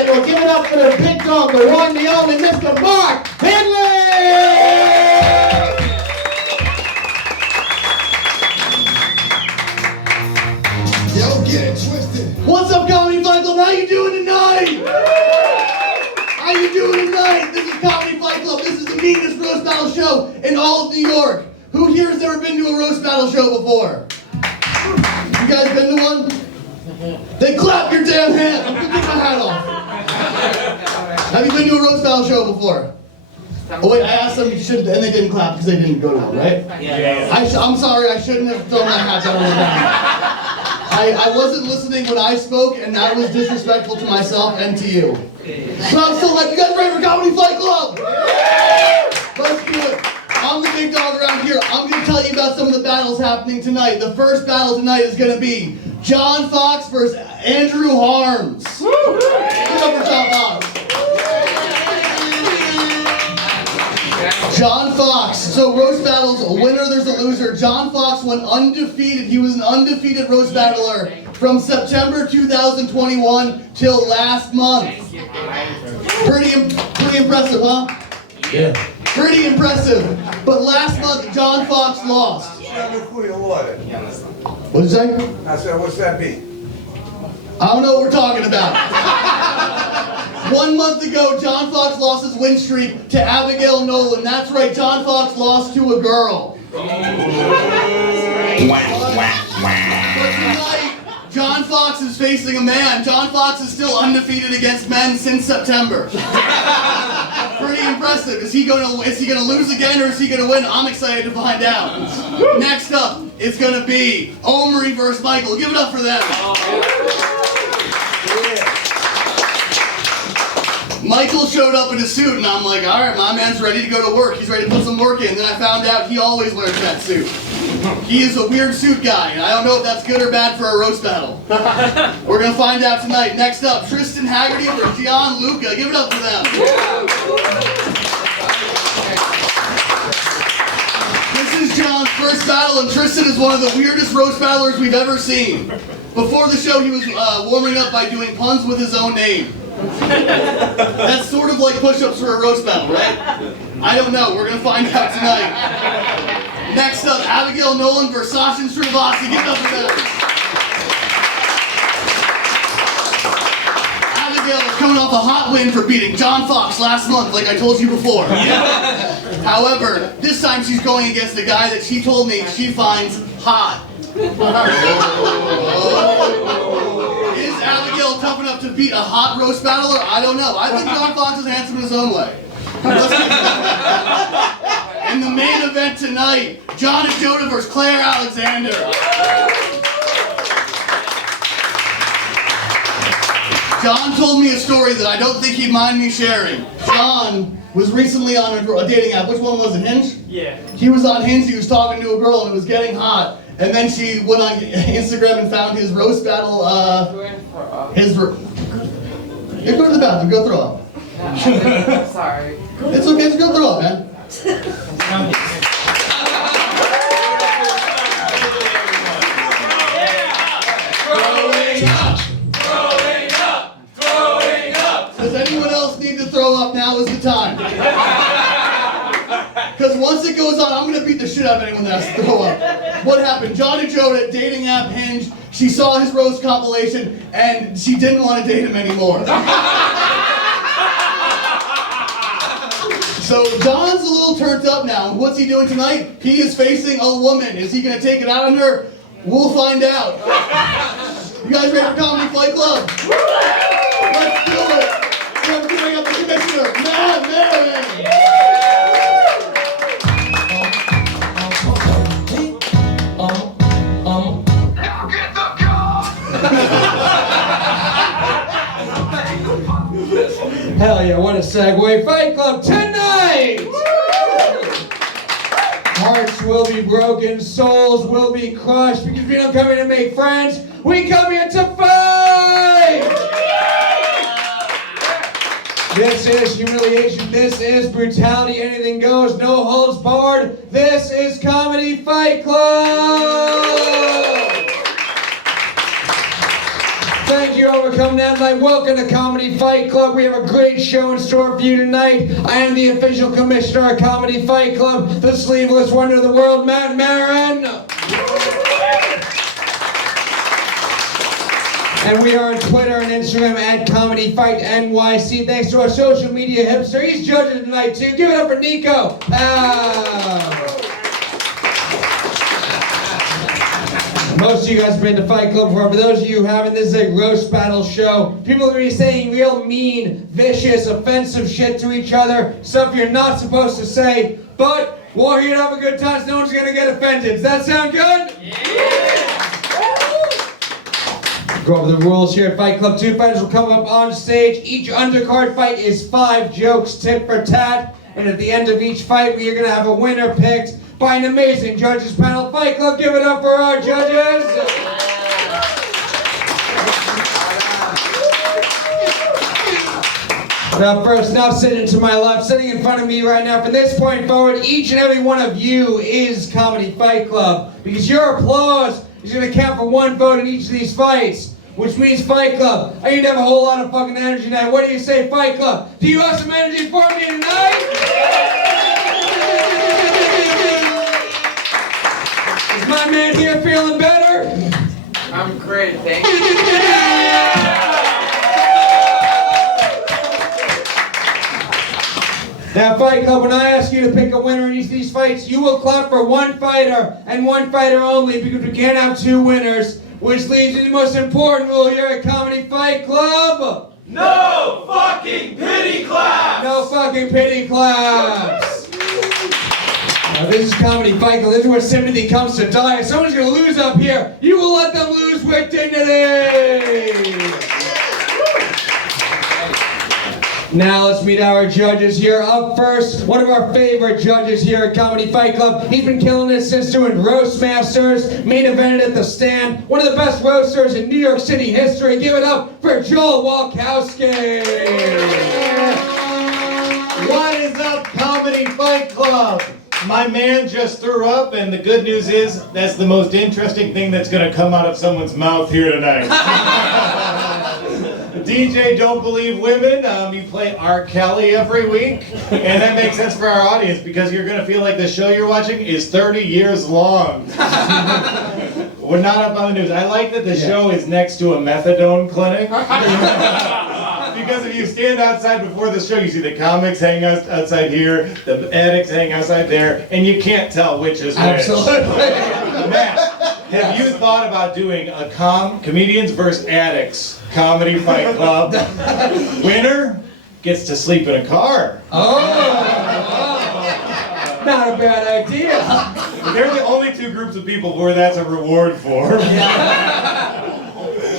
And we'll give it up for the big dog, the one, the only Mr. Mark Henely! Yo, get it twisted. What's up, Comedy Fight Club? How you doing tonight? How you doing tonight? This is Comedy Fight Club. This is the meanest roast battle show in all of New York. Who here has never been to a roast battle show before? You guys been to one? Then clap your damn hand. I'm gonna take my hat off. Have you been to a roast battle show before? Oh wait, I asked them if you should, and they didn't clap because they didn't go to one, right? Yeah. I'm sorry, I shouldn't have thrown my hat down on the ground. I wasn't listening when I spoke, and that was disrespectful to myself and to you. But I'm still like, you guys ready for Comedy Fight Club? Let's do it. I'm the big dog around here. I'm going to tell you about some of the battles happening tonight. The first battle tonight is going to be John Fox versus Andrew Harms. Give it up for John Fox. John Fox. So roast battles, a winner, there's a loser. John Fox went undefeated. He was an undefeated roast battler from September 2021 till last month. Pretty impressive, huh? Yeah. Pretty impressive. But last month, John Fox lost. What did you say? I said, what's that be? I don't know what we're talking about. 1 month ago, John Fox lost his win streak to Abigail Nolan. That's right, John Fox lost to a girl. But tonight, John Fox is facing a man. John Fox is still undefeated against men since September. Pretty impressive. Is he gonna lose again or is he gonna win? I'm excited to find out. Next up, it's gonna be Omry versus Michael. Give it up for them. Michael showed up in a suit and I'm like, all right, my man's ready to go to work. He's ready to put some work in. Then I found out he always wears that suit. He is a weird suit guy, and I don't know if that's good or bad for a roast battle. We're going to find out tonight. Next up, Tristan, Haggerty versus Gian, Luca. Give it up for them. This is John's first battle, and Tristan is one of the weirdest roast battlers we've ever seen. Before the show, he was warming up by doing puns with his own name. That's sort of like push-ups for a roast battle, right? I don't know. We're going to find out tonight. Next up, Abigail Nolan versus Sachin Srinivasan. Give it up for them. Abigail is coming off a hot win for beating John Fox last month, like I told you before. However, this time she's going against a guy that she told me she finds hot. Is Abigail tough enough to beat a hot roast battler? I don't know. I think John Fox is handsome in his own way. In the main event tonight, John Ajodah versus Claire Alexander. John told me a story that I don't think he'd mind me sharing. John was recently on a dating app. Which one was it, Hinge? Yeah. He was on Hinge, he was talking to a girl and it was getting hot. And then she went on Instagram and found his roast battle, Yeah, go to the bathroom, go throw up. I'm sorry. It's okay, just go throw up, man. Does anyone else need to throw up? Now is the time. Because once it goes on, I'm going to beat the shit out of anyone that has to throw up. What happened? John Ajodah, dating app Hinge, she saw his roast compilation, and she didn't want to date him anymore. So John's a little turned up now. What's he doing tonight? He is facing a woman. Is he going to take it out on her? We'll find out. You guys ready for Comedy Fight Club? Let's do it. We're bring up the commissioner, Maran. Hell yeah, what a segue. Fight Club tonight! Hearts will be broken, souls will be crushed, because we don't come here to make friends, we come here to fight! This is humiliation, this is brutality, anything goes, no holds barred. This is Comedy Fight Club! Thank you. you all for coming out tonight. Welcome to Comedy Fight Club. We have a great show in store for you tonight. I am the official commissioner of Comedy Fight Club, the sleeveless wonder of the world, Maran. And we are on Twitter and Instagram at Comedy Fight NYC. Thanks to our social media hipster. He's judging tonight too. Give it up for Niko Pav. Most of you guys have been to Fight Club before. For those of you who haven't, this is a roast battle show. People are going to be saying real mean, vicious, offensive shit to each other. Stuff you're not supposed to say. But we're here to have a good time, so no one's going to get offended. Does that sound good? Yeah! Go over the rules here at Fight Club. 2 fighters will come up on stage. Each undercard fight is 5 jokes, tit for tat. And at the end of each fight, we are going to have a winner picked by an amazing judges panel. Fight Club, give it up for our judges. Now sitting to my left, sitting in front of me right now, from this point forward, each and every one of you is Comedy Fight Club. Because your applause is going to count for 1 vote in each of these fights. Which means Fight Club, I need to have a whole lot of fucking energy tonight. What do you say, Fight Club? Do you have some energy for me tonight? Is my man here feeling better? I'm great, thank you. Now, Fight Club, when I ask you to pick a winner in each of these fights, you will clap for 1 fighter and 1 fighter only, because we can't have 2 winners, which leads to the most important rule here at Comedy Fight Club. No fucking pity claps! No fucking pity claps! Now, this is Comedy Fight Club. This is where sympathy comes to die. If someone's going to lose up here, you will let them lose with dignity! Now let's meet our judges here. Up first, one of our favorite judges here at Comedy Fight Club. He's been killing it since doing Roast Masters, main evented at the Stand. One of the best roasters in New York City history. Give it up for Walkowski. What is up, Comedy Fight Club? My man just threw up, and the good news is that's the most interesting thing that's going to come out of someone's mouth here tonight. DJ Don't Believe Women, you play R. Kelly every week, and that makes sense for our audience because you're going to feel like the show you're watching is 30 years long. We're not up on the news. I like that the show is next to a methadone clinic. Because if you stand outside before the show, you see the comics hang outside here, the addicts hang outside there, and you can't tell which is which. Absolutely. Matt, have you thought about doing a comedians versus addicts comedy fight club? Winner gets to sleep in a car. Oh, not a bad idea. They're the only 2 groups of people where that's a reward for.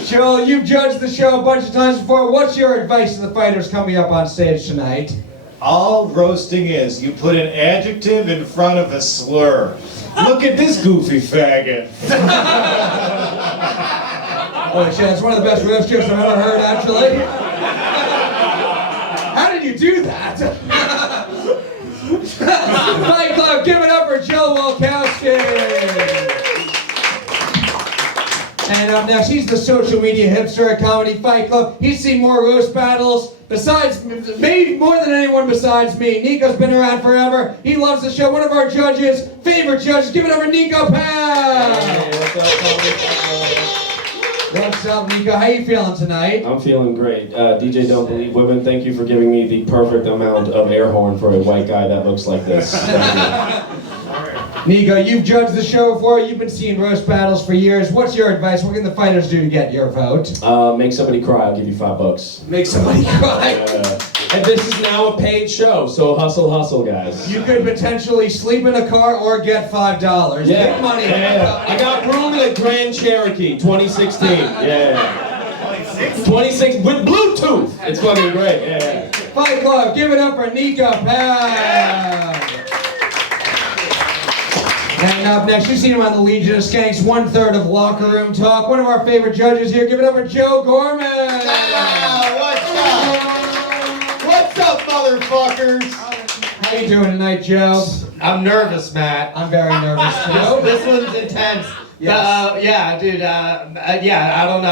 Joel, you've judged the show a bunch of times before. What's your advice to the fighters coming up on stage tonight? All roasting is, you put an adjective in front of a slur. Look at this goofy faggot. Oh shit, that's one of the best roast jokes I've ever heard, actually. How did you do that? Fight Club, give it up for Walkowski. And up next, he's the social media hipster at Comedy Fight Club. He's seen more roast battles, besides, maybe more than anyone besides me. Niko's been around forever. He loves the show. One of our judges, favorite judges. Give it up for Niko Pav. Hey, what's up, Comedy Fight Club? What's up, Niko? How you feeling tonight? I'm feeling great. DJ Don't Believe Women, thank you for giving me the perfect amount of air horn for a white guy that looks like this. Niko, you've judged the show before. You've been seeing roast battles for years. What's your advice? What can the fighters do to get your vote? Make somebody cry. I'll give you $5. Make somebody cry. And this is now a paid show, so hustle, guys. You could potentially sleep in a car or get $5. Yeah. Big money. Yeah. I got room in a Grand Cherokee 2016. Yeah. 26 with Bluetooth. It's fucking great. Yeah. Fight Club, give it up for Niko Pav. And up next, you've seen him on the Legion of Skanks, 1/3 of Locker Room Talk. One of our favorite judges here. Give it up for Gorman. What's up, motherfuckers? How you doing tonight, Joe? I'm nervous, Matt. I'm very nervous too. This one's intense. Yeah, dude. Yeah, I don't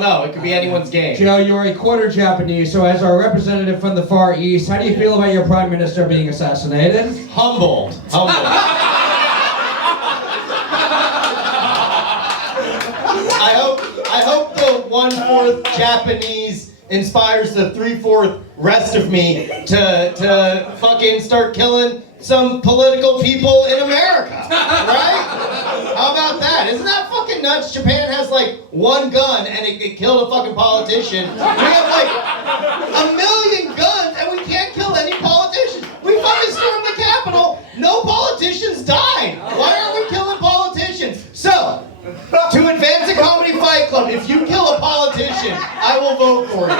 know. It could be anyone's game. Joe, you're a quarter Japanese, so as our representative from the Far East, how do you feel about your prime minister being assassinated? Humbled. I hope the 1/4 Japanese inspires the 3/4 rest of me to fucking start killing some political people in America, right? How about that? Isn't that fucking nuts? Japan has like one gun and it killed a fucking politician. We have like 1 million guns and we can't kill any politicians. We fucking stormed the Capitol. No politicians died. Why aren't we killing politicians? So, to advance a comedy fight club, if you kill a politician, I will vote for you.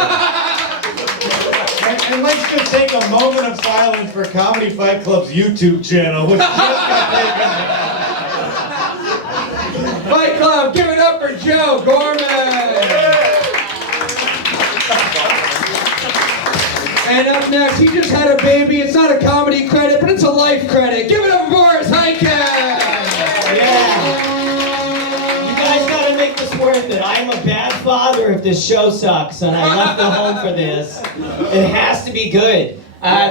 And let's just take a moment of silence for Comedy Fight Club's YouTube channel, which just got taken. Fight Club, give it up for Joe Gorman! And up next, he just had a baby. It's not a comedy credit, but it's a life credit. Give it up for Boris Khaykin! Yeah. You guys gotta make this worth it. I'm a bad father if this show sucks, and I left the home for this. It has to be good.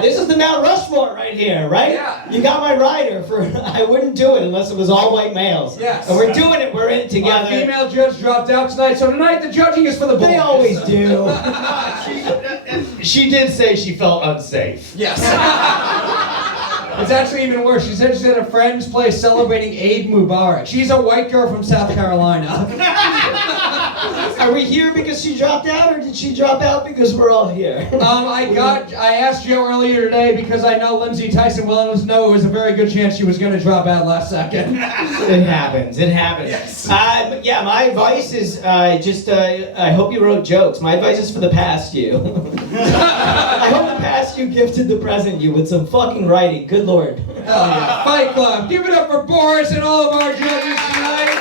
This is the Mount Rushmore right here, right? Yeah. You got my rider for I wouldn't do it unless it was all white males. Yes. And we're doing it, we're in it Our together. female judge dropped out tonight, so tonight the judging is for the boys. They always do. She did say she felt unsafe. Yes. It's actually even worse. She said she's at a friend's place celebrating Eid Mubarak. She's a white girl from South Carolina. Are we here because she dropped out, or did she drop out because we're all here? I asked Joe earlier today because I know Lindsay Tyson well enough to know it was a very good chance she was going to drop out last second. It happens. Yes. But yeah, my advice is I hope you wrote jokes. My advice is for the past you. I hope the past you gifted the present you with some fucking writing. Good Lord. Hell yeah. Fight Club, give it up for Boris and all of our judges tonight.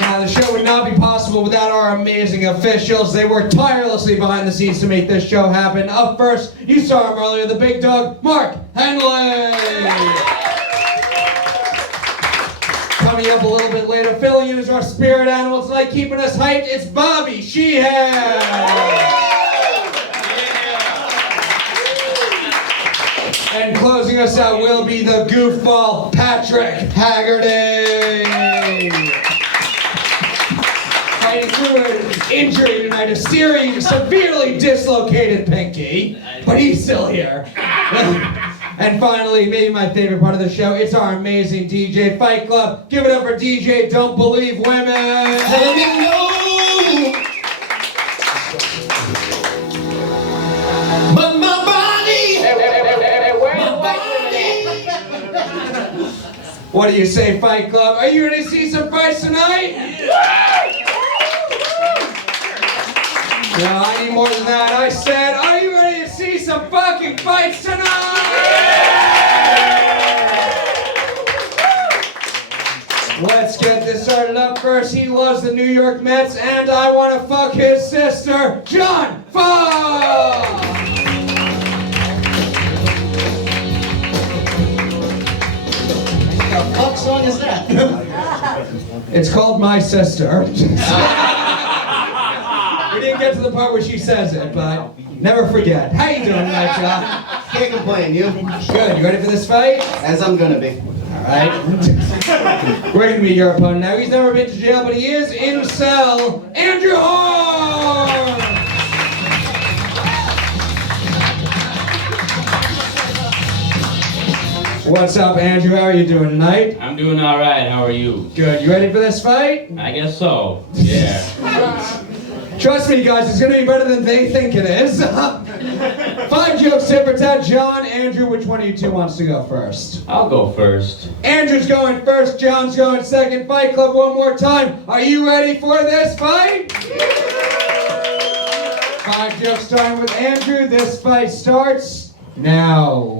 Now, the show would not be possible without our amazing officials. They worked tirelessly behind the scenes to make this show happen. Up first, you saw him earlier, the big dog, Mark Henely. Coming up a little bit later, filling in as our spirit animal tonight, keeping us hyped, it's Bobby Sheehan. And closing us out will be the goofball, Patrick Haggerty. Fighting through an injury tonight, a severely dislocated pinky, but he's still here. And finally, maybe my favorite part of the show, it's our amazing DJ Fight Club. Give it up for DJ Don't Believe Women. Let me know. But my body. What do you say, Fight Club? Are you ready to see some fights tonight? No, I need more than that. I said, are you ready to see some fucking fights tonight? Let's get this started up first. He loves the New York Mets, and I want to fuck his sister, John Pav! What song is that? It's called My Sister. We didn't get to the part where she says it, but never forget. How you doing tonight, John? Can't complain, you? Good. You ready for this fight? As I'm gonna be. All right. We're gonna be your opponent now. He's never been to jail, but he is in cell. Andrew Horn. What's up, Andrew? How are you doing tonight? I'm doing all right. How are you? Good. You ready for this fight? I guess so. Yeah. Trust me, guys, it's gonna be better than they think it is. 5 jokes tit for tat. John, Andrew, which one of you two wants to go first? I'll go first. Andrew's going first, John's going second. Fight Club one more time. Are you ready for this fight? 5 jokes starting with Andrew. This fight starts now.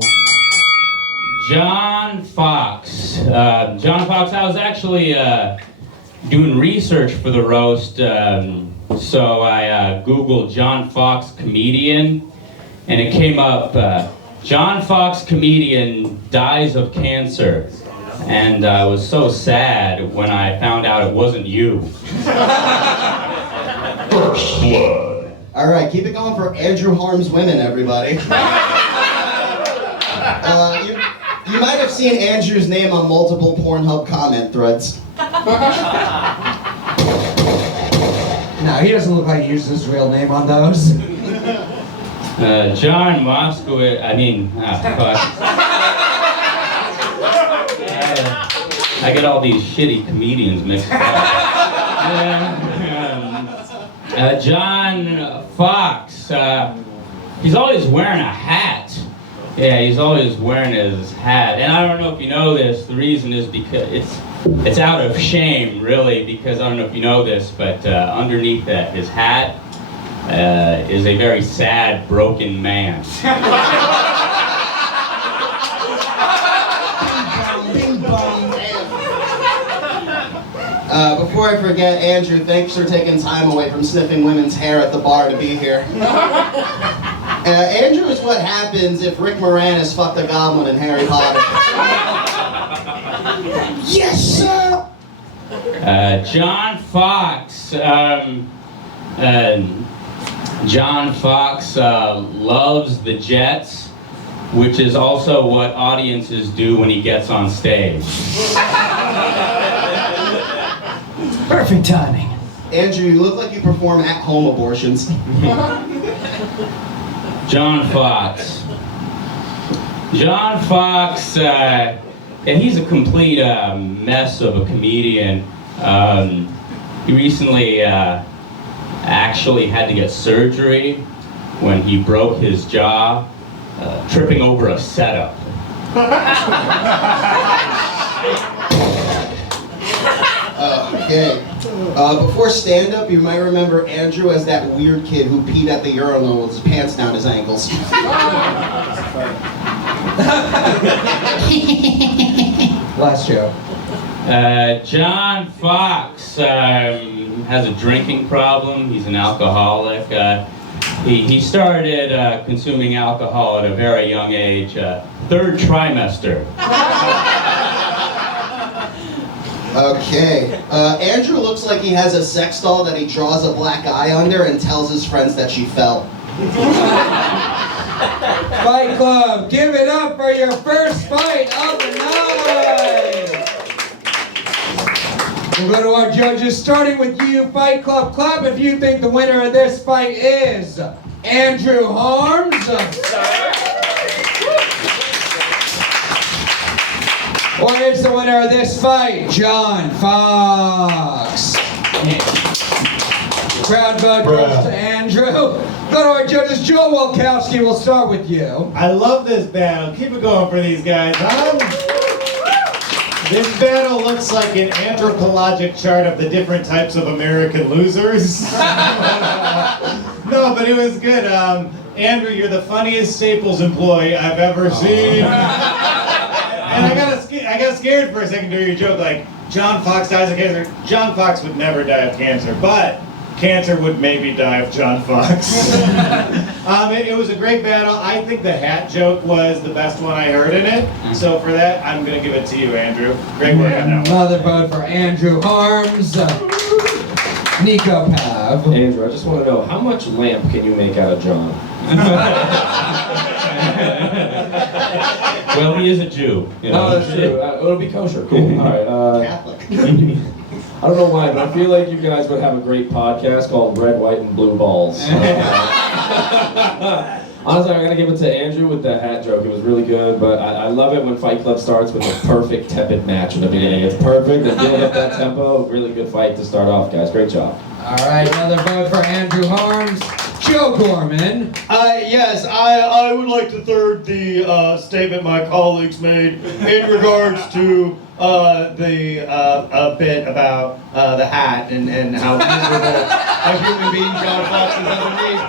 John Fox. John Fox, I was actually doing research for the roast, so I Googled John Fox comedian, and it came up, John Fox comedian dies of cancer. And I was so sad when I found out it wasn't you. First blood. All right, keep it going for Andrew Harms Women, everybody. You might have seen Andrew's name on multiple Pornhub comment threads. No, he doesn't look like he uses his real name on those. John Moskowitz, I get all these shitty comedians mixed up. John Fox, he's always wearing a hat. Yeah, he's always wearing his hat. And I don't know if you know this, the reason is because it's out of shame, really, because I don't know if you know this, but underneath that, his hat is a very sad, broken man. Before I forget, Andrew, thanks for taking time away from sniffing women's hair at the bar to be here. Andrew is what happens if Rick Moranis fucked a goblin in Harry Potter. Yes, sir! John Fox. John Fox loves the Jets, which is also what audiences do when he gets on stage. Perfect timing. Andrew, you look like you perform at-home abortions. John Fox. John Fox, he's a complete mess of a comedian. He recently actually had to get surgery when he broke his jaw, tripping over a setup. Okay. Before stand-up, you might remember Andrew as that weird kid who peed at the urinal with his pants down his ankles. Last joke. John Fox has a drinking problem. He's an alcoholic. He started consuming alcohol at a very young age, third trimester. Okay. Andrew looks like he has a sex doll that he draws a black eye under and tells his friends that she fell. Fight Club, give it up for your first fight of the night! We'll go to our judges, starting with you, Fight Club. Clap if you think the winner of this fight is Andrew Harms. Or is the winner of this fight John Fox? Crowd vote goes to Andrew. Go to our judges. Joe Walkowski, we'll start with you. I love this battle. Keep it going for these guys, huh? This battle looks like an anthropologic chart of the different types of American losers. No, but it was good. Andrew, you're the funniest Staples employee I've ever seen. And I got scared for a second to hear your joke, like, John Fox dies of cancer. John Fox would never die of cancer, but cancer would maybe die of John Fox. It was a great battle. I think the hat joke was the best one I heard in it. So for that, I'm going to give it to you, Andrew. Great work on that one. Another vote for Andrew Harms. Niko Pav. Andrew, I just want to know, how much lamp can you make out of John? Well, he is a Jew. You know? No, that's true. It'll be kosher. Cool. All right. Catholic. I don't know why, but I feel like you guys would have a great podcast called Red, White, and Blue Balls. Honestly, I'm going to give it to Andrew with the hat joke. It was really good, but I love it when Fight Club starts with a perfect tepid match in the beginning. It's perfect and build up that tempo. Really good fight to start off, guys. Great job. All right, another vote for Andrew Harms. Joe Gorman. Yes, I would like to third the statement my colleagues made in regards to the bit about the hat and how miserable a human being John Fox is underneath.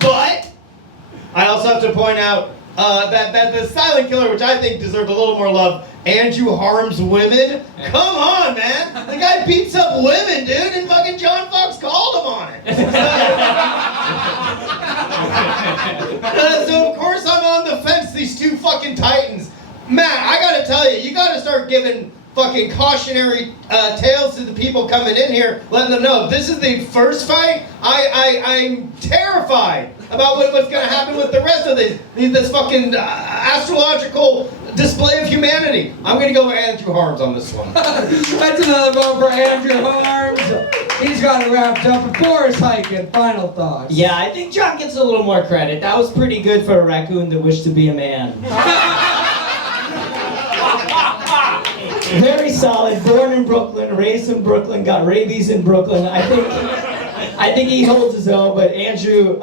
But I also have to point out that the silent killer, which I think deserved a little more love, Andrew Harms women. Come on, man. The guy beats up women, dude, and fucking John Fox called him on it. So of course I'm on the fence, these two fucking titans. Matt, I gotta tell you, you gotta start start giving fucking cautionary tales to the people coming in here, letting them know if this is the first fight, I'm terrified about what's going to happen with the rest of this fucking astrological display of humanity. I'm going to go with Andrew Harms on this one. That's another vote for Andrew Harms. He's got it wrapped up. And Boris Khaykin, final thoughts. Yeah, I think John gets a little more credit. That was pretty good for a raccoon that wished to be a man. Very solid. Born in Brooklyn, raised in Brooklyn, got rabies in Brooklyn. I think he holds his own. But Andrew,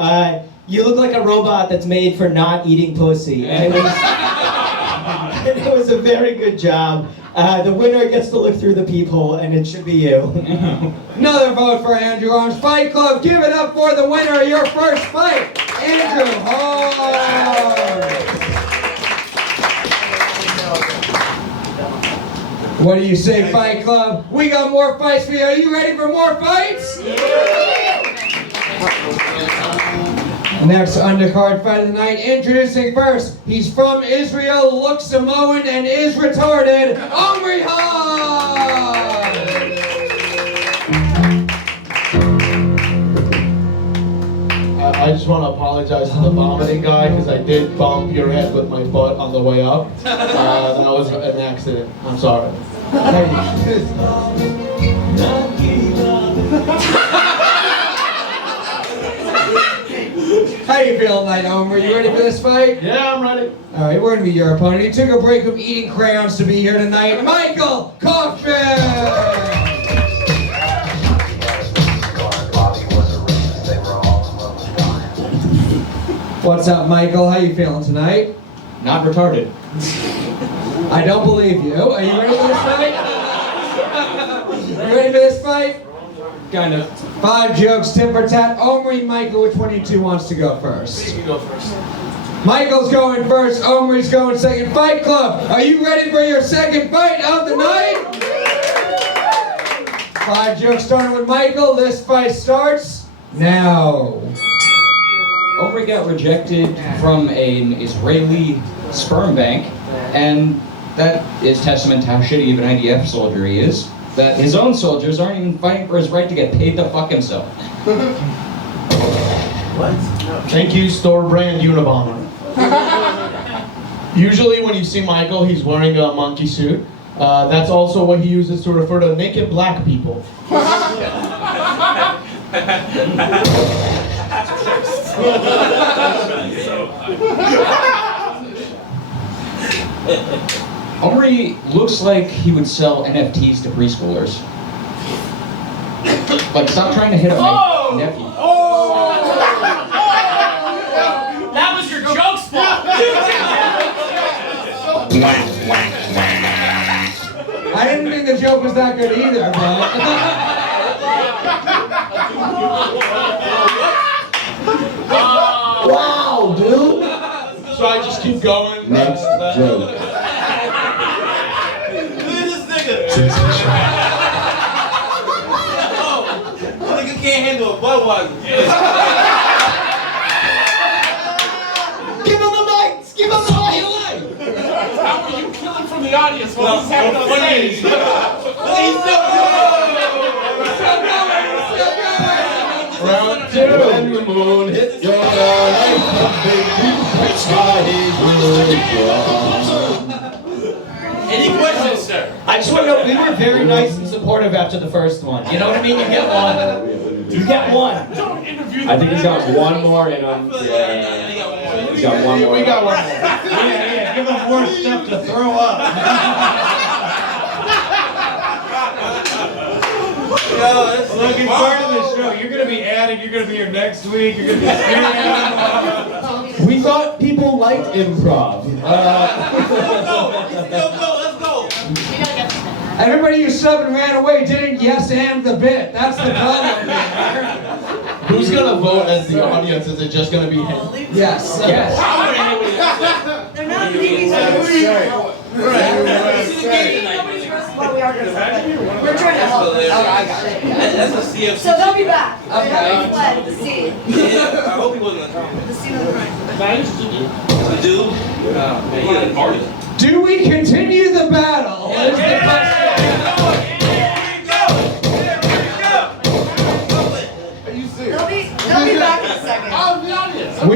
you look like a robot that's made for not eating pussy. And it was a very good job. The winner gets to look through the peephole, and it should be you. Another vote for Andrew Harms. Fight Club, give it up for the winner of your first fight, Andrew Harms. What do you say, Fight Club? We got more fights for you. Are you ready for more fights? Next undercard fight of the night, introducing first, he's from Israel, looks Samoan, and is retarded, Omry. I just want to apologize to the vomiting guy because I did bump your head with my butt on the way up. That was an accident. I'm sorry. How you feeling tonight, Omry? You ready for this fight? Yeah, I'm ready. All right, we're going to be your opponent. He took a break from eating crayons to be here tonight, Michael Kaufman! What's up, Michael? How you feeling tonight? Not retarded. I don't believe you. Are you ready for this fight? You ready for this fight? Kind of. 5 jokes, tit for tat. Omry, Michael, which one of you two wants to go first? You go first. Michael's going first, Omry's going second. Fight Club, are you ready for your second fight of the night? 5 jokes starting with Michael. This fight starts now. Omry got rejected from an Israeli sperm bank, and that is testament to how shitty of an IDF soldier he is, that his own soldiers aren't even fighting for his right to get paid to fuck himself. What? Thank you, store brand Unabomber. Usually when you see Michael, he's wearing a monkey suit. That's also what he uses to refer to naked black people. Omry looks like he would sell NFTs to preschoolers. Like, stop trying to hit up my nephew. That was your joke spot. I didn't think the joke was that good either, but... Wow, dude! So I just keep going. Next joke. Look at this nigga. Nigga can't handle a Budweiser. Give him the mic! Give him the mic! How are you killing from the audience while he's having a stage? He's still Round 2. When the moon hits your life, baby, Any questions, sir? I just want to know, we were very nice and supportive after the first one. You know what I mean? You get one. You get one. Don't interview I think he's got one more in him. Yeah. He's got one more. We got one more. Yeah, give him more stuff to throw up. Look, it's part of the show. You're going to be adding, you're going to be here next week, you're going to be here. We thought people liked improv. Let's go. Everybody who subbed and ran away didn't yes and the bit. That's the problem. Who's gonna vote as the audience? Is it just gonna be him? Yes. Yes. They're not leaving. Well, we are going to. We're trying to help. Oh, I got it. That's a CFC. So they'll be back. They Okay. haven't fled the scene. I hope he wasn't a The scene of the crime. The dude? Man, he had a party. Do we continue the battle? Is the question. They'll be back in a second.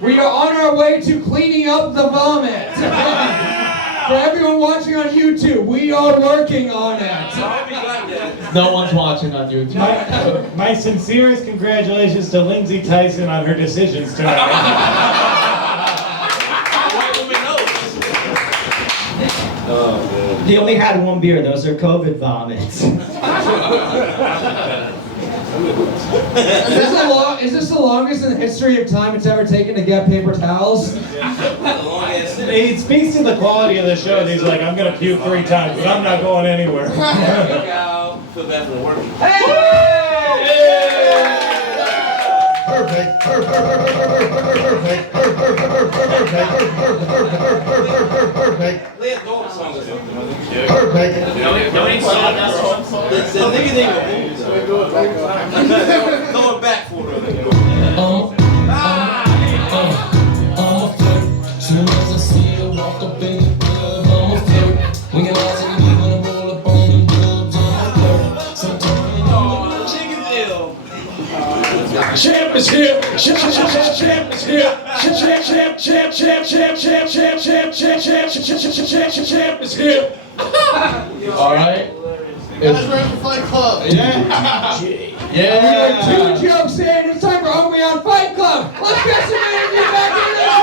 We are on our way to cleaning up the vomit. For everyone watching on YouTube, we are working on it. No one's watching on YouTube. My sincerest congratulations to Lindsay Tyson on her decisions tonight. He only had one beer. Those are COVID vomits. Is this the longest in the history of time it's ever taken to get paper towels? It speaks to the quality of the show. He's like, I'm gonna puke 3 times, but I'm not going anywhere. Feel bad for the work. Perfect. Going back for it. Soon as I see her walk up in the club, I'm a flirt. We can all take me when I roll up on the dubs, I'm a flirt. Sometimes Champ is here. Champ is here. Champ is here. All right. That's right for Fight Club. Yeah. We have 2 jokes in. It's time for Omry on Fight Club. Let's get some energy back in the show!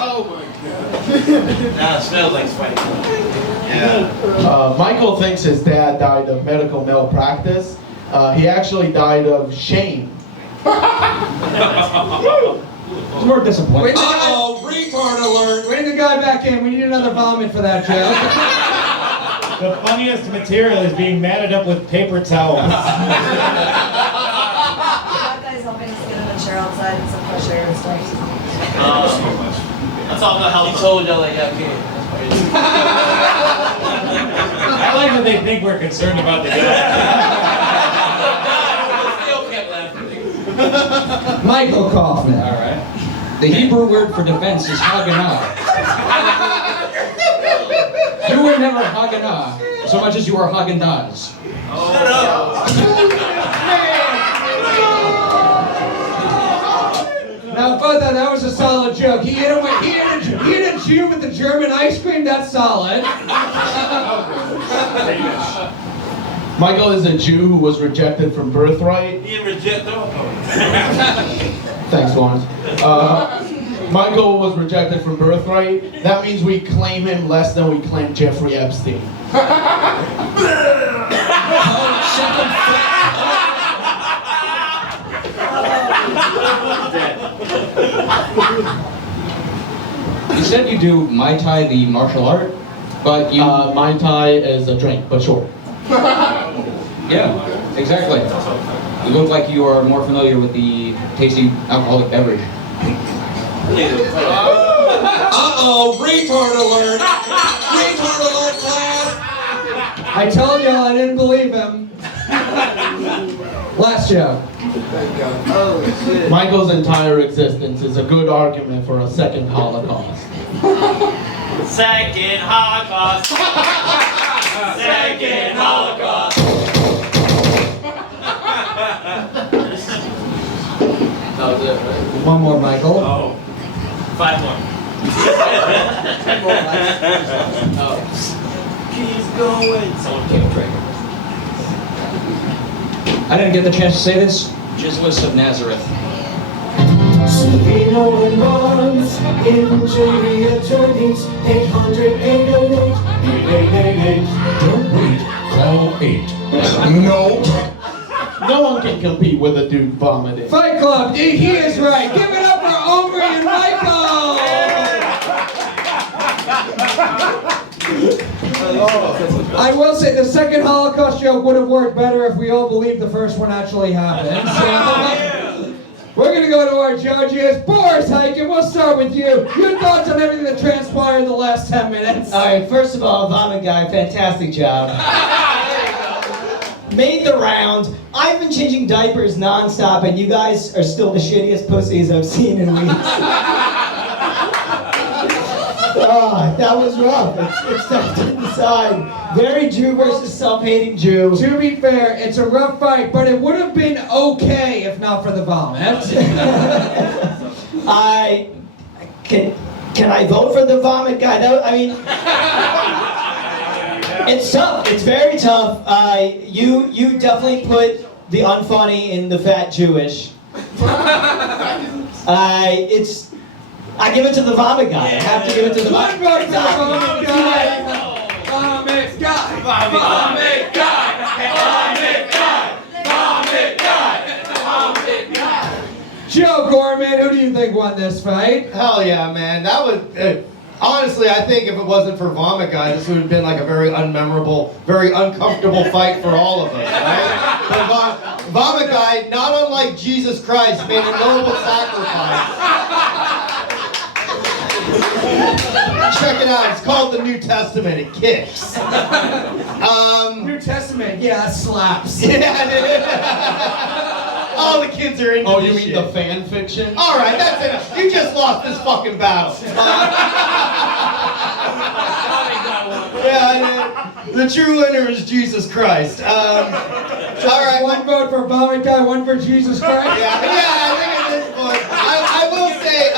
Oh my god. Nah, it smells like Fight Club. Michael thinks his dad died of medical malpractice. He actually died of shame. It's more disappointing. Retard alert! Bring the guy back in. We need another vomit for that joke. The funniest material is being matted up with paper towels. That guy's helping us get in the chair outside and some fresh air and stuff. That's all about how he told y'all like y'all can't. I like that they think we're concerned about the guy. Michael Kaufman. All right. The Hebrew word for defense is Haganah. You were never Haganah so much as you are Haagen-Dazs. Shut up. Now, both that was a solid joke. He hit a Jew with the German ice cream. That's solid. Michael is a Jew who was rejected from birthright. He didn't reject them. Thanks, Lawrence. Michael was rejected from birthright. That means we claim him less than we claim Jeffrey Epstein. You said you do Mai Tai, the martial art, but you... Mai Tai is a drink, but short. Yeah, exactly. You look like you are more familiar with the tasty alcoholic beverage. Retard alert! Retard alert, class! I told y'all I didn't believe him. Last joke. Michael's entire existence is a good argument for a second Holocaust. Second Holocaust. Second Holocaust. That was it, right? One more, Michael. Oh. 5 more. 10 more. Oh. Keep going. Someone keep track. I didn't get the chance to say this. Jesus of Nazareth. Sereno and Barnes, injury attorneys, 800-888-8888. Don't wait, call 8. No. No one can compete with a dude vomiting. Fight Club, he is right. Give it up for Omry and Michael! I will say the second Holocaust joke would have worked better if we all believed the first one actually happened. So, we're going to go to our judges. Boris Khaykin, we'll start with you. Your thoughts on everything that transpired in the last 10 minutes? All right, first of all, Vomit Guy, fantastic job. made the round. I've been changing diapers nonstop, and you guys are still the shittiest pussies I've seen in weeks. That was rough. It's tough to decide. Very Jew versus self-hating Jew. To be fair, it's a rough fight, but it would have been okay if not for the vomit. Can I vote for the vomit guy? It's tough. It's very tough. You definitely put the unfunny in the fat Jewish. I give it to the vomit guy. I have to give it to the vomit guy. Vomit guy. Vomit guy. Vomit guy. Vomit guy. Vomit guy. Vomit guy. Joe Gorman, who do you think won this fight? Hell yeah, man. That was... honestly, I think if it wasn't for Vomit Guy, this would have been like a very unmemorable, very uncomfortable fight for all of us, right? But Vomit Guy, not unlike Jesus Christ, made a noble sacrifice. Check it out. It's called the New Testament. It kicks. New Testament, yeah, that slaps. All the kids are into Oh, you this mean shit. the fan fiction? All right, that's enough. You just lost this fucking battle. The true winner is Jesus Christ. All right. One vote for Vomit Guy, one for Jesus Christ. Yeah, I think at this point, I will say,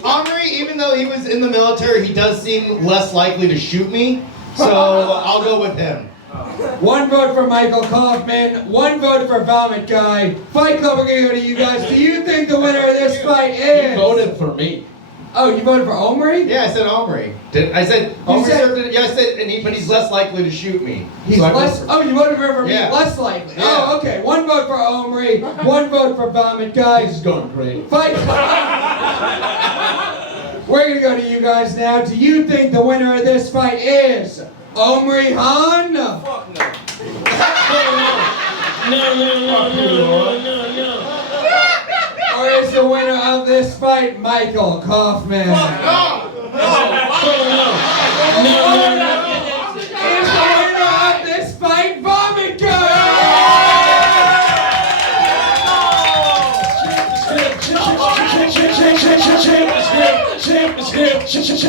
Omry, even though he was in the military, he does seem less likely to shoot me. So I'll go with him. One vote for Michael Kaufman, one vote for Vomit Guy. Fight Club, we're gonna go to you guys. Do you think the winner of this fight is? You voted for me. Oh, you voted for Omry? Yeah, I said Omry. I said Omry served it. Yeah, I said, but he's less likely to shoot me. He's So less. Oh, you voted for me. Yeah. Less likely. Yeah. Oh, okay. One vote for Omry, one vote for Vomit Guy. This is going great. Fight Club. We're gonna go to you guys now. Do you think the winner of this fight is Omry Han? Fuck no. Or is the winner of this fight Michael Kaufman? Fuck no. Is the winner of this fight Vomit Guy?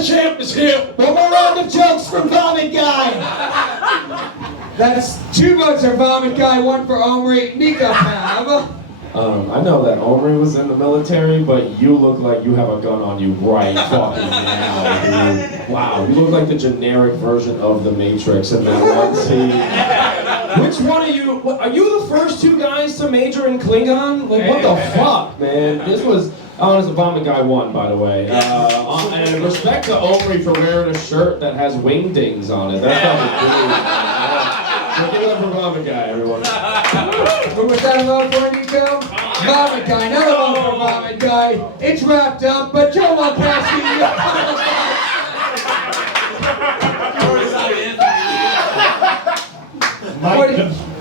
Champ is here. One more round of jokes from Vomit Guy. That's 2 votes for Vomit Guy, 1 for Omry. Niko Pav. I know that Omri was in the military, but you look like you have a gun on you right fucking now, dude. Wow, you look like the generic version of the Matrix in that one scene. Which one of you, are you the first 2 guys to major in Klingon? Like, what the fuck, man? This was, the Vomit Guy won, by the way. And respect to Omri for wearing a shirt that has wingdings on it. That's fucking cool. So give it up for Vomit Guy, everyone. Who was that a vote for, Niko? Vomit Guy, another vote for Vomit Guy. It's wrapped up, but Joe Walkowski.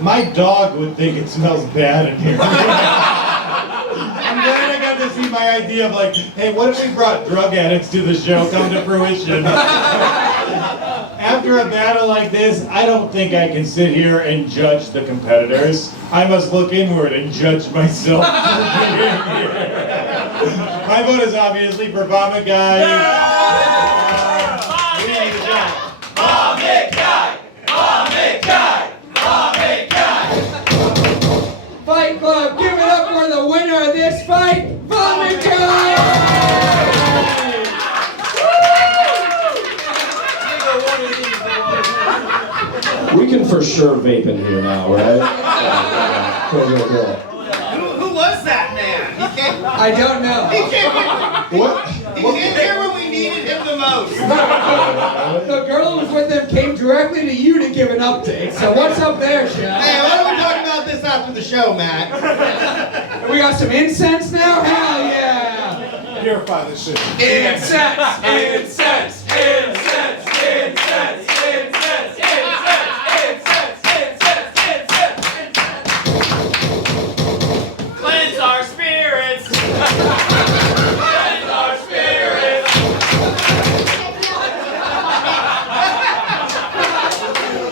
My dog would think it smells bad in here. I'm glad I got to see my idea of like, hey, what if we brought drug addicts to the show come to fruition? After a battle like this, I don't think I can sit here and judge the competitors. I must look inward and judge myself. My vote is obviously for Vomit Guy. Vomit Guy! Vomit Guy! Vomit Guy! Fight Club, give it up for the winner of this fight, Vomit Guy! We can for sure vape in here now, right? Cool. Who was that man? He came. I don't know. He came. What? He came here when we needed him the most. The girl who was with them came directly to you to give an update. So what's up there, Chef? Hey, why don't we talk about this after the show, Matt? We got some incense now? Hell yeah! Purify this shit. Incense! Incense! Incense! Incense! Incense! Cleanse our spirits! Cleanse our spirits!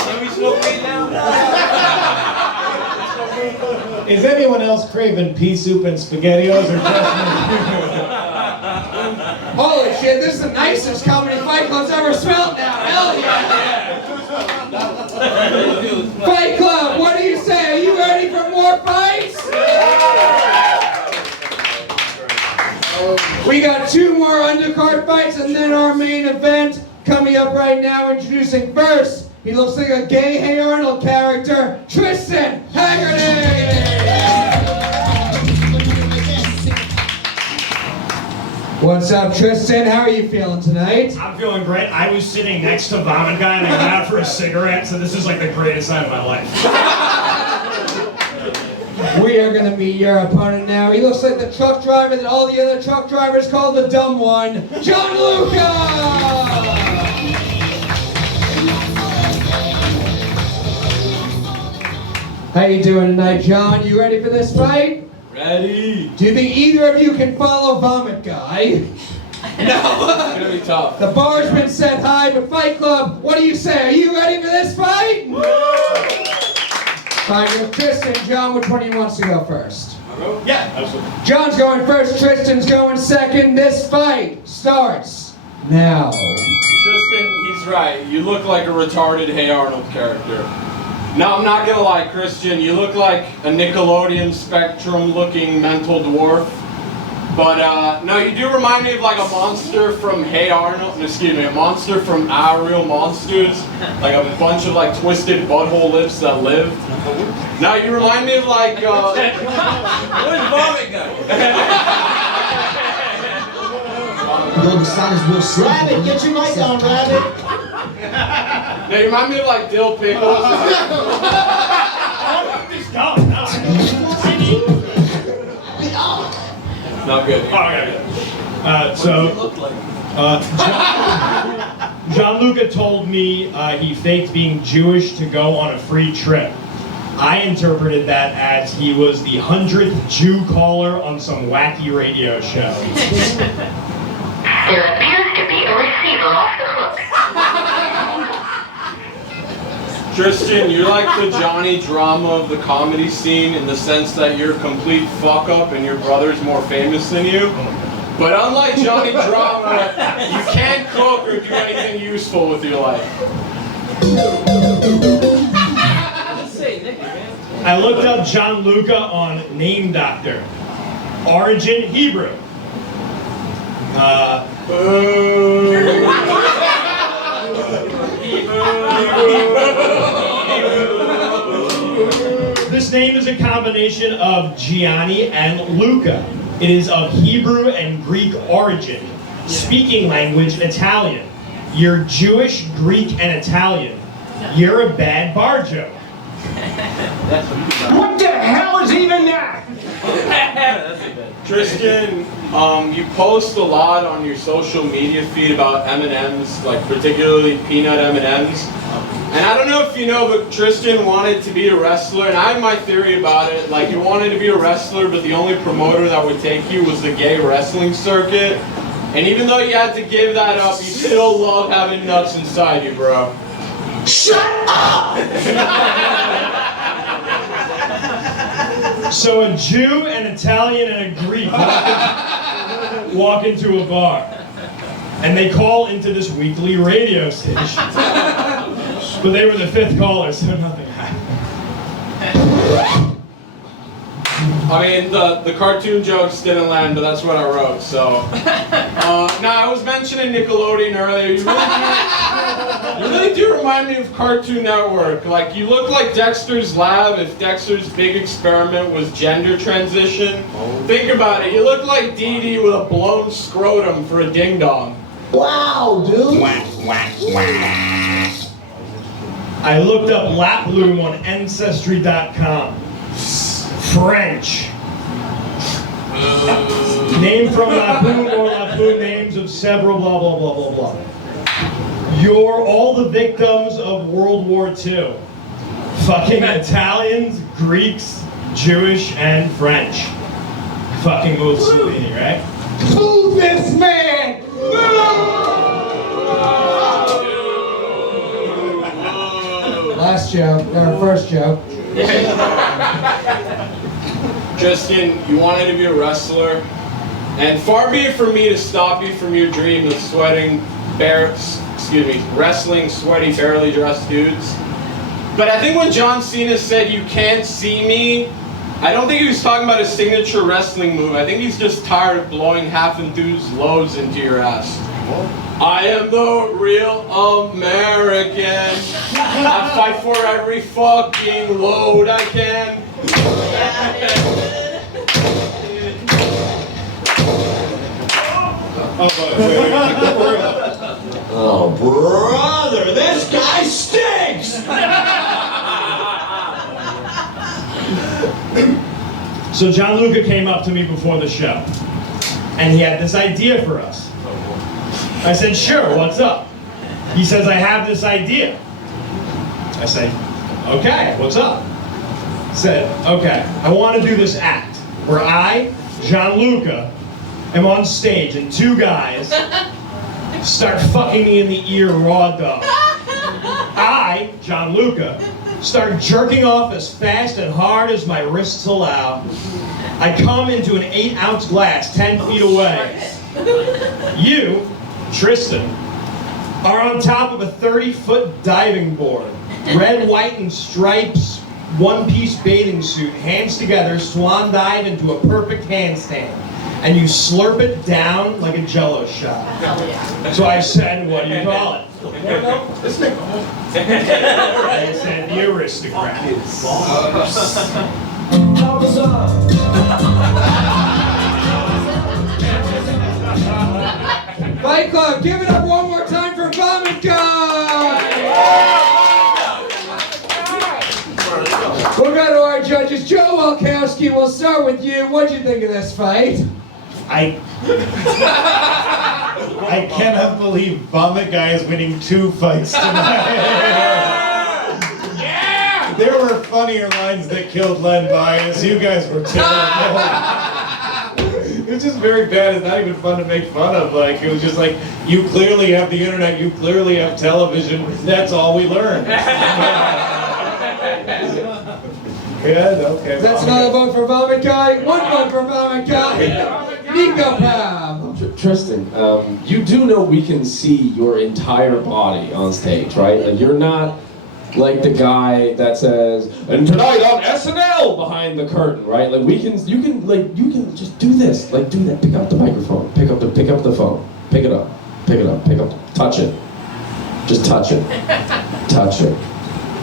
Can we smoke weed now? Is anyone else craving pea soup and SpaghettiOs or just Holy shit, this is the nicest comedy fight club's ever smelled now. Hell yeah. Fight Club, what do you say? Are you ready for more fights? We got 2 more undercard fights and then our main event coming up right now. Introducing first, he looks like a gay Hey Arnold character, Tristan Haggerty! What's up, Tristan? How are you feeling tonight? I'm feeling great. I was sitting next to Vomit Guy and I went out for a cigarette, so this is like the greatest night of my life. We are going to meet your opponent now. He looks like the truck driver that all the other truck drivers call the dumb one, John Luca! How you doing tonight, John? You ready for this fight? Ready. Do you think either of you can follow Vomit Guy? No. It's gonna be tough. The bar's been set high, but Fight Club, what do you say? Are you ready for this fight? Woo! Fight with Tristan. John, which one of you wants to go first? I'll go? Yeah, absolutely. John's going first, Tristan's going second. This fight starts now. Tristan, he's right. You look like a retarded Hey Arnold character. No, I'm not gonna lie, Christian. You look like a Nickelodeon Spectrum-looking mental dwarf. But no, you do remind me of like a monster from Hey Arnold. Excuse me, a monster from Our Real Monsters. Like a bunch of like twisted butthole lips that lived. No, you remind me of like. Where's Vomit Guy? Rabbit, get your mic on, Rabbit. No, you remind me of like Dill Pickles. Not good. Oh, okay. John Luca told me he faked being Jewish to go on a free trip. I interpreted that as he was the 100th Jew caller on some wacky radio show. There appears to be a receiver off the hook. Tristan, you're like the Johnny Drama of the comedy scene in the sense that you're a complete fuck up and your brother's more famous than you. But unlike Johnny Drama, you can't cook or do anything useful with your life. I looked up John Luca on Name Doctor. Origin Hebrew. This name is a combination of Gianni and Luca. It is of Hebrew and Greek origin. Speaking language, Italian. You're Jewish, Greek, and Italian. You're a bad bar joke. What the hell is even that? Tristan, you post a lot on your social media feed about M&Ms, like particularly peanut M&Ms. And I don't know if you know, but Tristan wanted to be a wrestler, and I have my theory about it. Like, you wanted to be a wrestler, but the only promoter that would take you was the gay wrestling circuit. And even though you had to give that up, you still love having nuts inside you, bro. Shut up! So a Jew, an Italian, and a Greek walk into a bar. And they call into this weekly radio station. But they were the 5th caller, so nothing happened. I mean, the cartoon jokes didn't land, but that's what I wrote, so. No, I was mentioning Nickelodeon earlier. You really do remind me of Cartoon Network. Like, you look like Dexter's Lab if Dexter's big experiment was gender transition. Think about it. You look like Dee Dee with a blown scrotum for a ding-dong. Wow, dude. I looked up Laplume on Ancestry.com. French. Name from Laplume or Laplume names of several blah blah blah blah blah. You're all the victims of World War II. Fucking Italians, Greeks, Jewish, and French. Fucking Mussolini, right? Move this man! Last joke, or first joke. Tristan, you wanted to be a wrestler, and far be it from me to stop you from your dream of wrestling sweaty, barely dressed dudes. But I think when John Cena said you can't see me, I don't think he was talking about his signature wrestling move. I think he's just tired of blowing half-enthused loads into your ass. I am the real American. I fight for every fucking load I can. Oh, brother, this guy stinks! So John Luca came up to me before the show, and he had this idea for us. I said, sure, what's up? He says, I have this idea. I said, okay, what's up? He said, okay, I want to do this act where I, John Luca, am on stage and two guys start fucking me in the ear raw dog. I, John Luca, start jerking off as fast and hard as my wrists allow. I come into an 8-ounce glass 10 feet away. You, Tristan, are on top of a 30-foot diving board. Red, white, and stripes, one-piece bathing suit, hands together, swan dive into a perfect handstand. And you slurp it down like a Jell-O shot. So I said, what do you call it? I said, the aristocrat. Fight Club, give it up one more time for Vomit Guy! We'll go to our judges. Joe Walkowski, we'll start with you. What'd you think of this fight? I cannot believe Vomit Guy is winning 2 fights tonight. Yeah! There were funnier lines that killed Len Bias. You guys were terrible. It was just very bad. It's not even fun to make fun of. Like, it was just like, you clearly have the internet, you clearly have television. That's all we learned. Yeah, okay. That's another vote for Vomit Guy. One vote for Vomit Guy. Niko Pav. Tristan, you do know we can see your entire body on stage, right? Like, you're not like the guy that says, and tonight on SNL behind the curtain, right? Like, you can just do this. Like, do that. Pick up the microphone. Pick up the phone. Pick it up. Touch it. Just touch it. Touch it.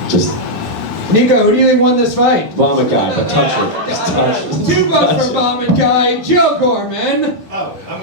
Just. Niko, who do you think won this fight? Vomit Guy, but touch it. Just touch it. 2 votes for Vomit Guy. Joe Gorman. Oh, I'm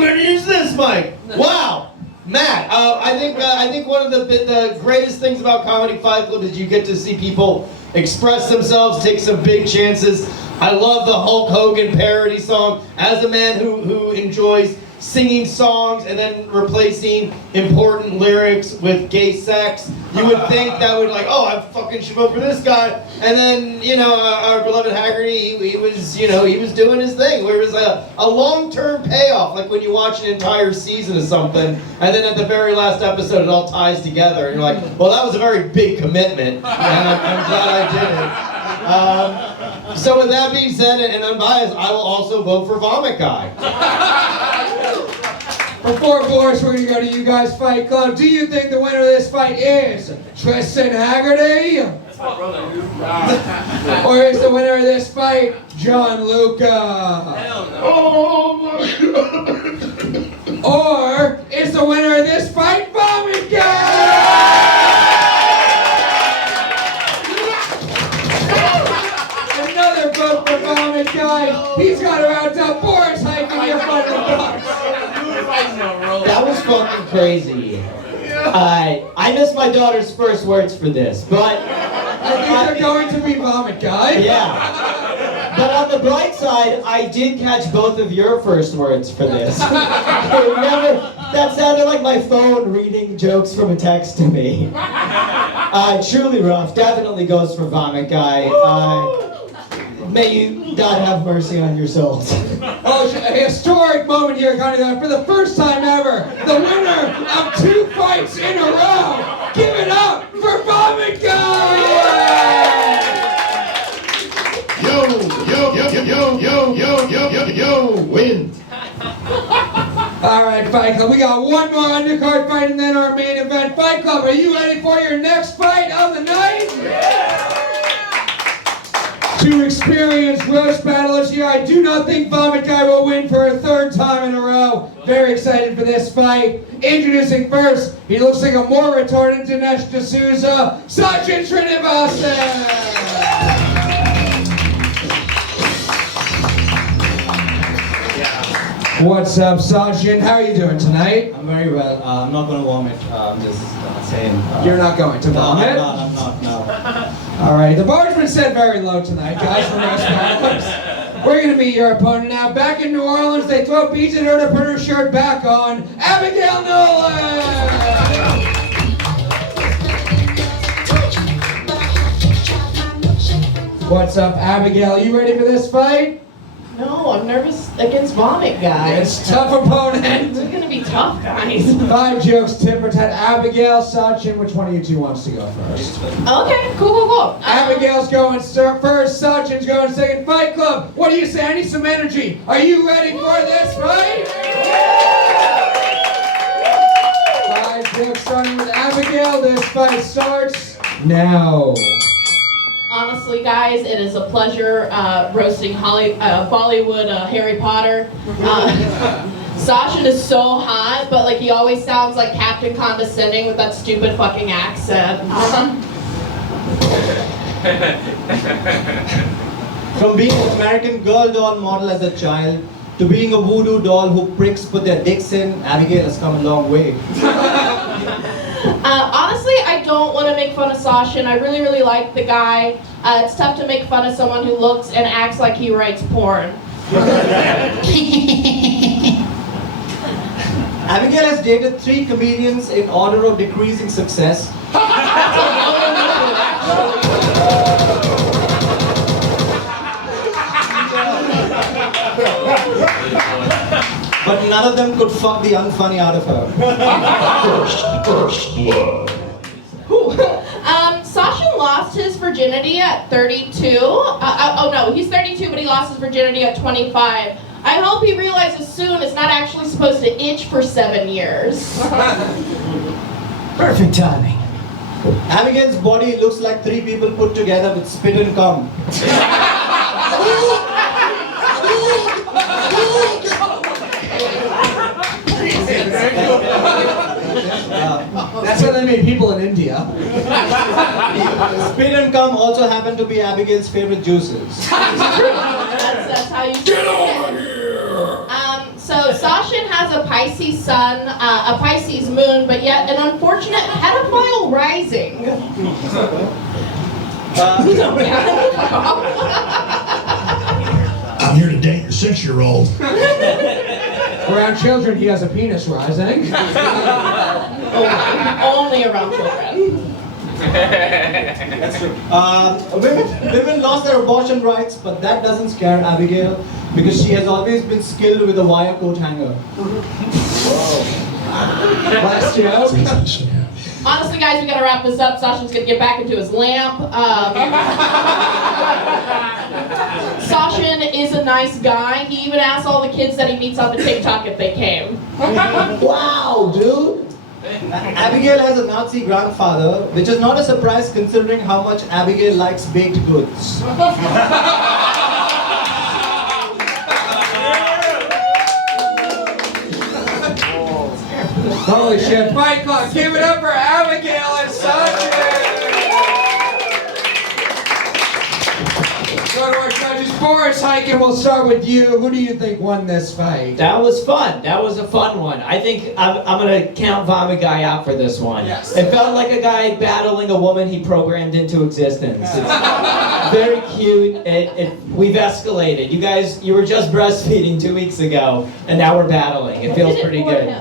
gonna use this mic. Wow, Matt. I think one of the greatest things about Comedy Fight Club is you get to see people express themselves, take some big chances. I love the Hulk Hogan parody song. As a man who enjoys singing songs and then replacing important lyrics with gay sex, you would think that would I fucking should vote for this guy. And then, our beloved Haggerty, he was doing his thing, where it was a long-term payoff, like when you watch an entire season of something, and then at the very last episode it all ties together, and you're like, well, that was a very big commitment, and I'm glad I did it. So with that being said, and unbiased, I will also vote for Vomit Guy. Before Boris, we're going to go to you guys, Fight Club. Do you think the winner of this fight is Tristan Haggerty? That's my brother. Or is the winner of this fight John Luca? Hell no. Oh my God. Or is the winner of this fight Vomit Guy? Another vote for Vomit Guy. He's got to round up Boris Khaykin, your fucking bucks. That was fucking crazy. I missed my daughter's first words for this, but these are going to be Vomit Guy. Yeah. But on the bright side, I did catch both of your first words for this. That sounded like my phone reading jokes from a text to me. Truly rough. Definitely goes for Vomit Guy. May you God have mercy on your souls. Oh, a historic moment here, Connie. For the first time ever, the winner of 2 fights in a row. Give it up for Vomit Guy! You win. All right, Fight Club. We got one more undercard fight and then our main event. Fight Club, are you ready for your next fight of the night? Yeah! Two experienced roast battlers here. I do not think Vomit Guy will win for a third time in a row. Very excited for this fight. Introducing first, he looks like a more retarded Dinesh D'Souza, Sachin Srinivasan. What's up, Sachin? How are you doing tonight? I'm very well. I'm not going to vomit. I'm just saying. You're not going to vomit? No, I'm not. No. All right, the bar's been set very low tonight, guys, for roast battlers. We're going to meet your opponent now. Back in New Orleans, they throw pizza at her to put her shirt back on. Abigail Nolan! What's up, Abigail? You ready for this fight? No, I'm nervous against Vomit Guy. It's a tough opponent. It's gonna be tough, guys. 5 jokes, tit for tat. Abigail, Sachin, which one of you two wants to go first? Okay, cool. Abigail's going first, Sachin's going second. Fight Club, what do you say? I need some energy. Are you ready for this fight? 5 jokes starting with Abigail. This fight starts now. Honestly, guys, it is a pleasure roasting Bollywood Harry Potter. Sachin is so hot, but like he always sounds like Captain Condescending with that stupid fucking accent. From being an American Girl doll model as a child to being a voodoo doll who pricks put their dicks in, Abigail has come a long way. Honestly, I don't want to make fun of Sachin. I really like the guy. It's tough to make fun of someone who looks and acts like he writes porn. Abigail has dated 3 comedians in order of decreasing success. But none of them could fuck the unfunny out of her. First blood. Sachin lost his virginity at 32. Oh no, he's 32, but he lost his virginity at 25. I hope he realizes soon it's not actually supposed to itch for 7 years. Perfect timing. Abigail's body looks like 3 people put together with spit and cum. That's how they made people in India. Spit and cum also happen to be Abigail's favorite juices. That's how you get over here. So Sachin has a Pisces sun, a Pisces moon, but yet an unfortunate pedophile rising. I'm here to date your 6-year-old. Around children, he has a penis rising. Only around children. That's true. Women lost their abortion rights, but that doesn't scare Abigail because she has always been skilled with a wire coat hanger. Last joke. Honestly, guys, we gotta wrap this up. Sachin's gonna get back into his lamp. Sachin is a nice guy. He even asks all the kids that he meets on the TikTok if they came. Wow, dude! Abigail has a Nazi grandfather, which is not a surprise considering how much Abigail likes baked goods. Holy shit, Fight Club, give it up for Abigail and Sachin! Go to our judges. Boris Khaykin, we'll start with you. Who do you think won this fight? That was fun. That was a fun one. I think I'm going to count Vomit Guy out for this one. Yes. It felt like a guy battling a woman he programmed into existence. It's very cute. We've escalated. You guys, you were just breastfeeding 2 weeks ago, and now we're battling. It feels pretty good.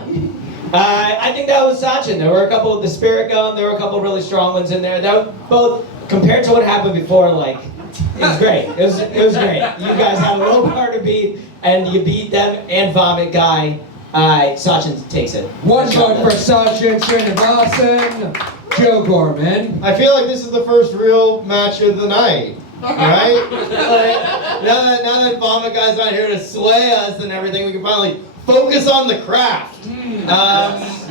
I think that was Sachin. There were a couple of the spirit gun. There were a couple of really strong ones in there. That were both, compared to what happened before, like, it was great. It was great. You guys had a low bar to beat, and you beat them and Vomit Guy. Sachin takes it. One vote for Sachin Srinivasan. Joe Gorman. I feel like this is the first real match of the night, right? now that Vomit Guy's not here to sway us and everything, we can finally focus on the craft.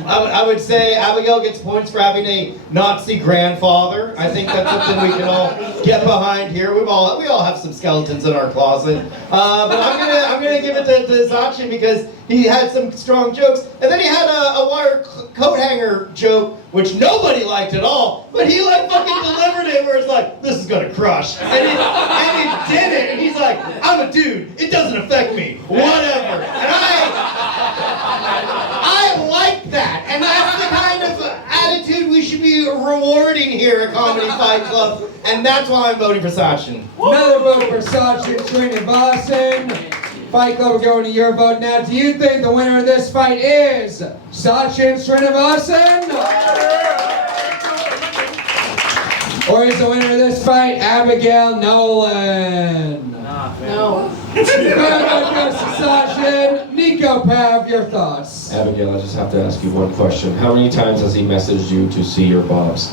I would say Abigail gets points for having a Nazi grandfather. I think that's something we can all get behind here. We all have some skeletons in our closet. But I'm gonna give it to Sachin because he had some strong jokes, and then he had a wire coat hanger joke which nobody liked at all, but he like fucking delivered it where it's like, this is gonna crush, and he did it, and he's like, I'm a dude, it doesn't affect me, whatever, and I like that, and that's the kind of attitude we should be rewarding here at Comedy Fight Club, and that's why I'm voting for Sachin. Another vote for Sachin Srinivasan. Fight Club, we're going to your vote now. Do you think the winner of this fight is Sachin Srinivasan? Or is the winner of this fight Abigail Nolan? No. Sachin. Niko Pav, your thoughts? Abigail, I just have to ask you one question. How many times has he messaged you to see your bobs?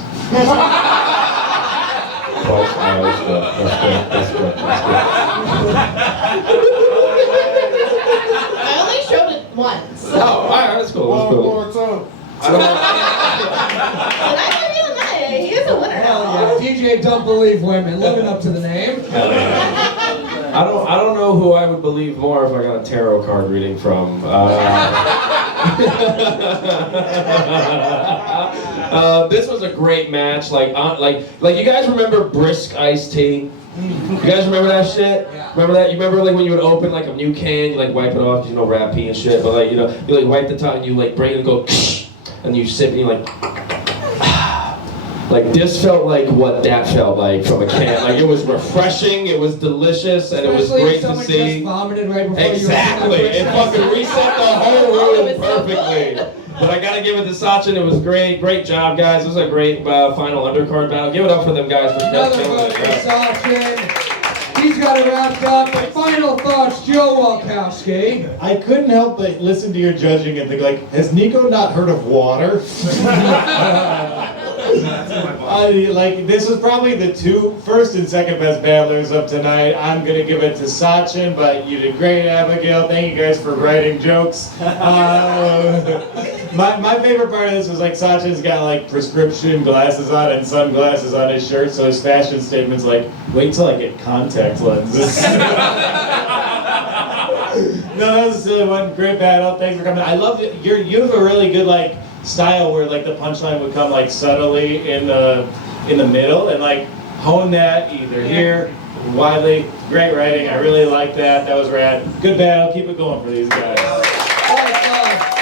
Twice? That's good. I only showed it once. Oh, alright, that's cool. That's cool. He is a winner. Hell yeah. DJ Don't Believe Women, living up to the name. I don't know who I would believe more if I got a tarot card reading from. This was a great match. Like you guys remember brisk iced tea? You guys remember that shit? Remember that? You remember like when you would open like a new can, you like wipe it off, you know, rap pee and shit. But like you like wipe the top and you like break it and go, and you sip and you like. Like this felt like what that felt like from a can. Like it was refreshing, it was delicious, and it was great to see. Just vomited right before exactly, it fucking reset the whole room perfectly. But I gotta give it to Sachin. It was great job, guys. It was a great final undercard battle. Give it up for them guys for another vote for Sachin. He's got it wrapped up. But final thoughts, Joe Walkowski. I couldn't help but listen to your judging and think like, has Niko not heard of water? Like this was probably the two first and second best battlers of tonight. I'm gonna give it to Sachin, but you did great, Abigail. Thank you guys for writing jokes. My favorite part of this was like Sachin's got like prescription glasses on and sunglasses on his shirt, so his fashion statement's like, wait till I get contact lenses. No, that was one great battle. Thanks for coming. I love it. You have a really good like style where like the punchline would come like subtly in the middle and like hone that either here, widely. Great writing. I really like that. That was rad. Good battle. Keep it going for these guys.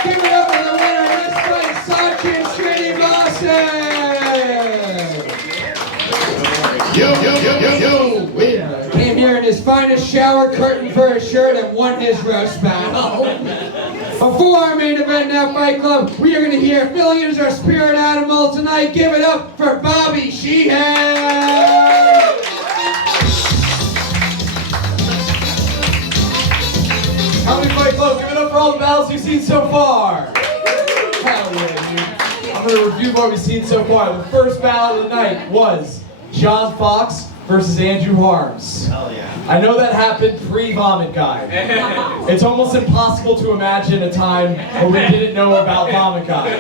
Give it up for the winner of this fight, Sachin Srinivasan. You win. Came here in his finest shower curtain for his shirt and won his roast battle. Before our main event now, Fight Club, we are going to hear Millions Our Spirit Animal tonight. Give it up for Bobby Sheehan. Comedy Fight Club, give it up for all the battles you've seen so far. Hell yeah, dude. I'm going to review what we've seen so far. The first battle of the night was John Fox versus Andrew Harms. Hell yeah. I know that happened pre-Vomit Guy. It's almost impossible to imagine a time where we didn't know about Vomit Guy.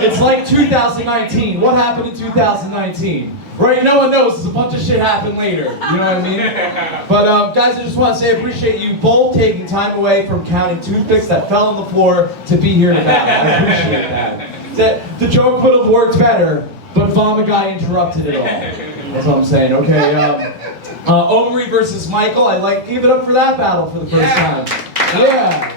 It's like 2019. What happened in 2019? Right? No one knows. There's a bunch of shit happened later. You know what I mean? But guys, I just want to say I appreciate you both taking time away from counting toothpicks that fell on the floor to be here to battle. I appreciate that. The joke would have worked better, but Vomit Guy interrupted it all. That's what I'm saying. Okay. Omry versus Michael. Give it up for that battle for the first time. Yeah.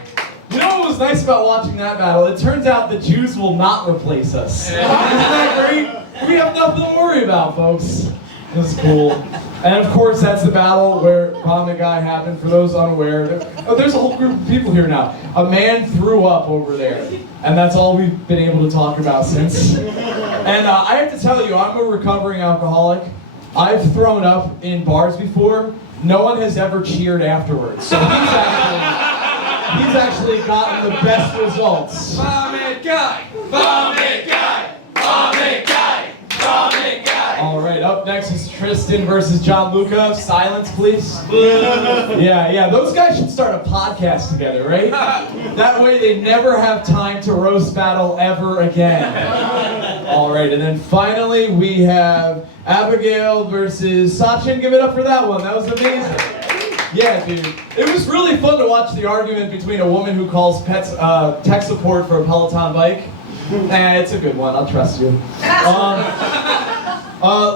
You know what was nice about watching that battle? It turns out the Jews will not replace us. Isn't that great? We have nothing to worry about, folks. This is cool. And of course, that's the battle where Vomit Guy happened. For those unaware, there's a whole group of people here now. A man threw up over there, and that's all we've been able to talk about since. And I have to tell you, I'm a recovering alcoholic. I've thrown up in bars before. No one has ever cheered afterwards. So he's actually gotten the best results. Vomit Guy! Vomit Guy! Vomit Guy! Vomit Guy! All right, up next is Tristan versus John Luca. Silence, please. Yeah, those guys should start a podcast together, right? That way they never have time to roast battle ever again. All right, and then finally we have Abigail versus Sachin. Give it up for that one. That was amazing. Yeah, dude. It was really fun to watch the argument between a woman who calls pets tech support for a Peloton bike. It's a good one. I'll trust you.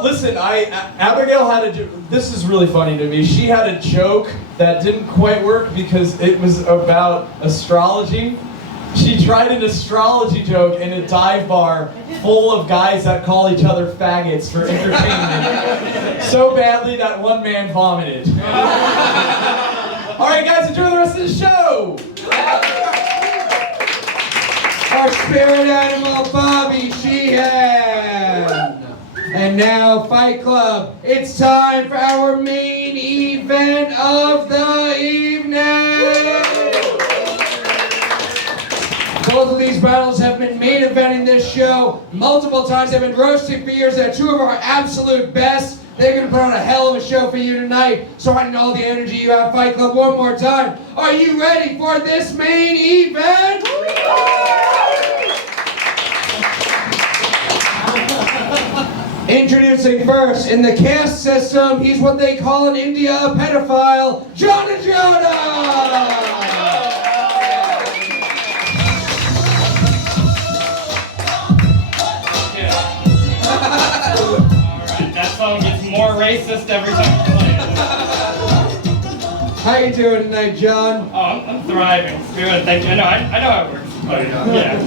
Listen, Abigail had this is really funny to me. She had a joke that didn't quite work because it was about astrology. She tried an astrology joke in a dive bar full of guys that call each other faggots for entertainment. So badly that one man vomited. All right, guys, enjoy the rest of the show. Our spirit animal, Bobby Sheehan. And now, Fight Club, it's time for our main event of the evening. Both of these battles have been main eventing this show multiple times. They've been roasting for years. They're two of our absolute best. They're going to put on a hell of a show for you tonight. So I need all the energy you have, Fight Club, one more time. Are you ready for this main event? Introducing first, in the caste system, he's what they call in India a pedophile, John Ajodah! That song gets more racist every time you play it. How you doing tonight, John? Oh, I'm thriving. Good, thank you. I know how it works. Oh, yeah.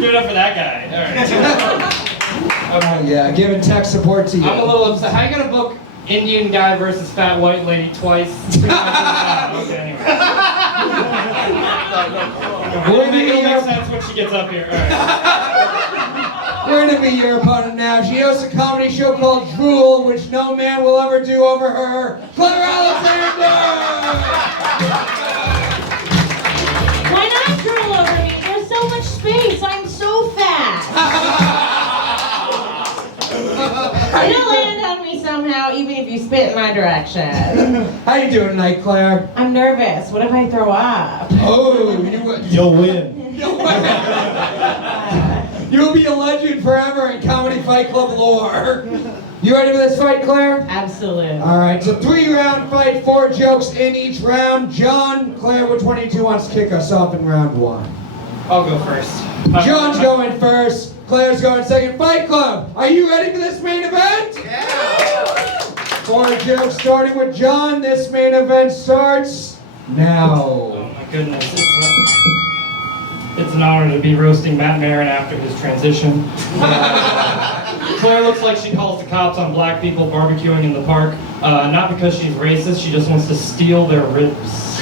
Give it up for that guy. All right. Yeah, giving tech support to you. I'm a little upset. How you gonna book Indian guy versus fat white lady twice? Okay, anyway. It'll make sense when she gets up here. All right. We're gonna meet your opponent now. She hosts a comedy show called Drool, which no man will ever do over her. Claire Alexander! Why not drool over me? There's so much space. I'm so fat. It'll land on me somehow, even if you spit in my direction. How you doing tonight, Claire? I'm nervous. What if I throw up? Oh, you'll win. You'll be a legend forever in Comedy Fight Club lore. You ready for this fight, Claire? Absolutely. All right, it's a 3-round fight, 4 jokes in each round. John, Claire, which one of you two wants to kick us off in round 1? I'll go first. John's going first. Claire's going second. Fight Club, are you ready for this main event? Yeah! 4 jokes starting with John. This main event starts now. Oh my goodness. It's an honor to be roasting Matt Maran after his transition. Claire looks like she calls the cops on black people barbecuing in the park. Not because she's racist, she just wants to steal their ribs.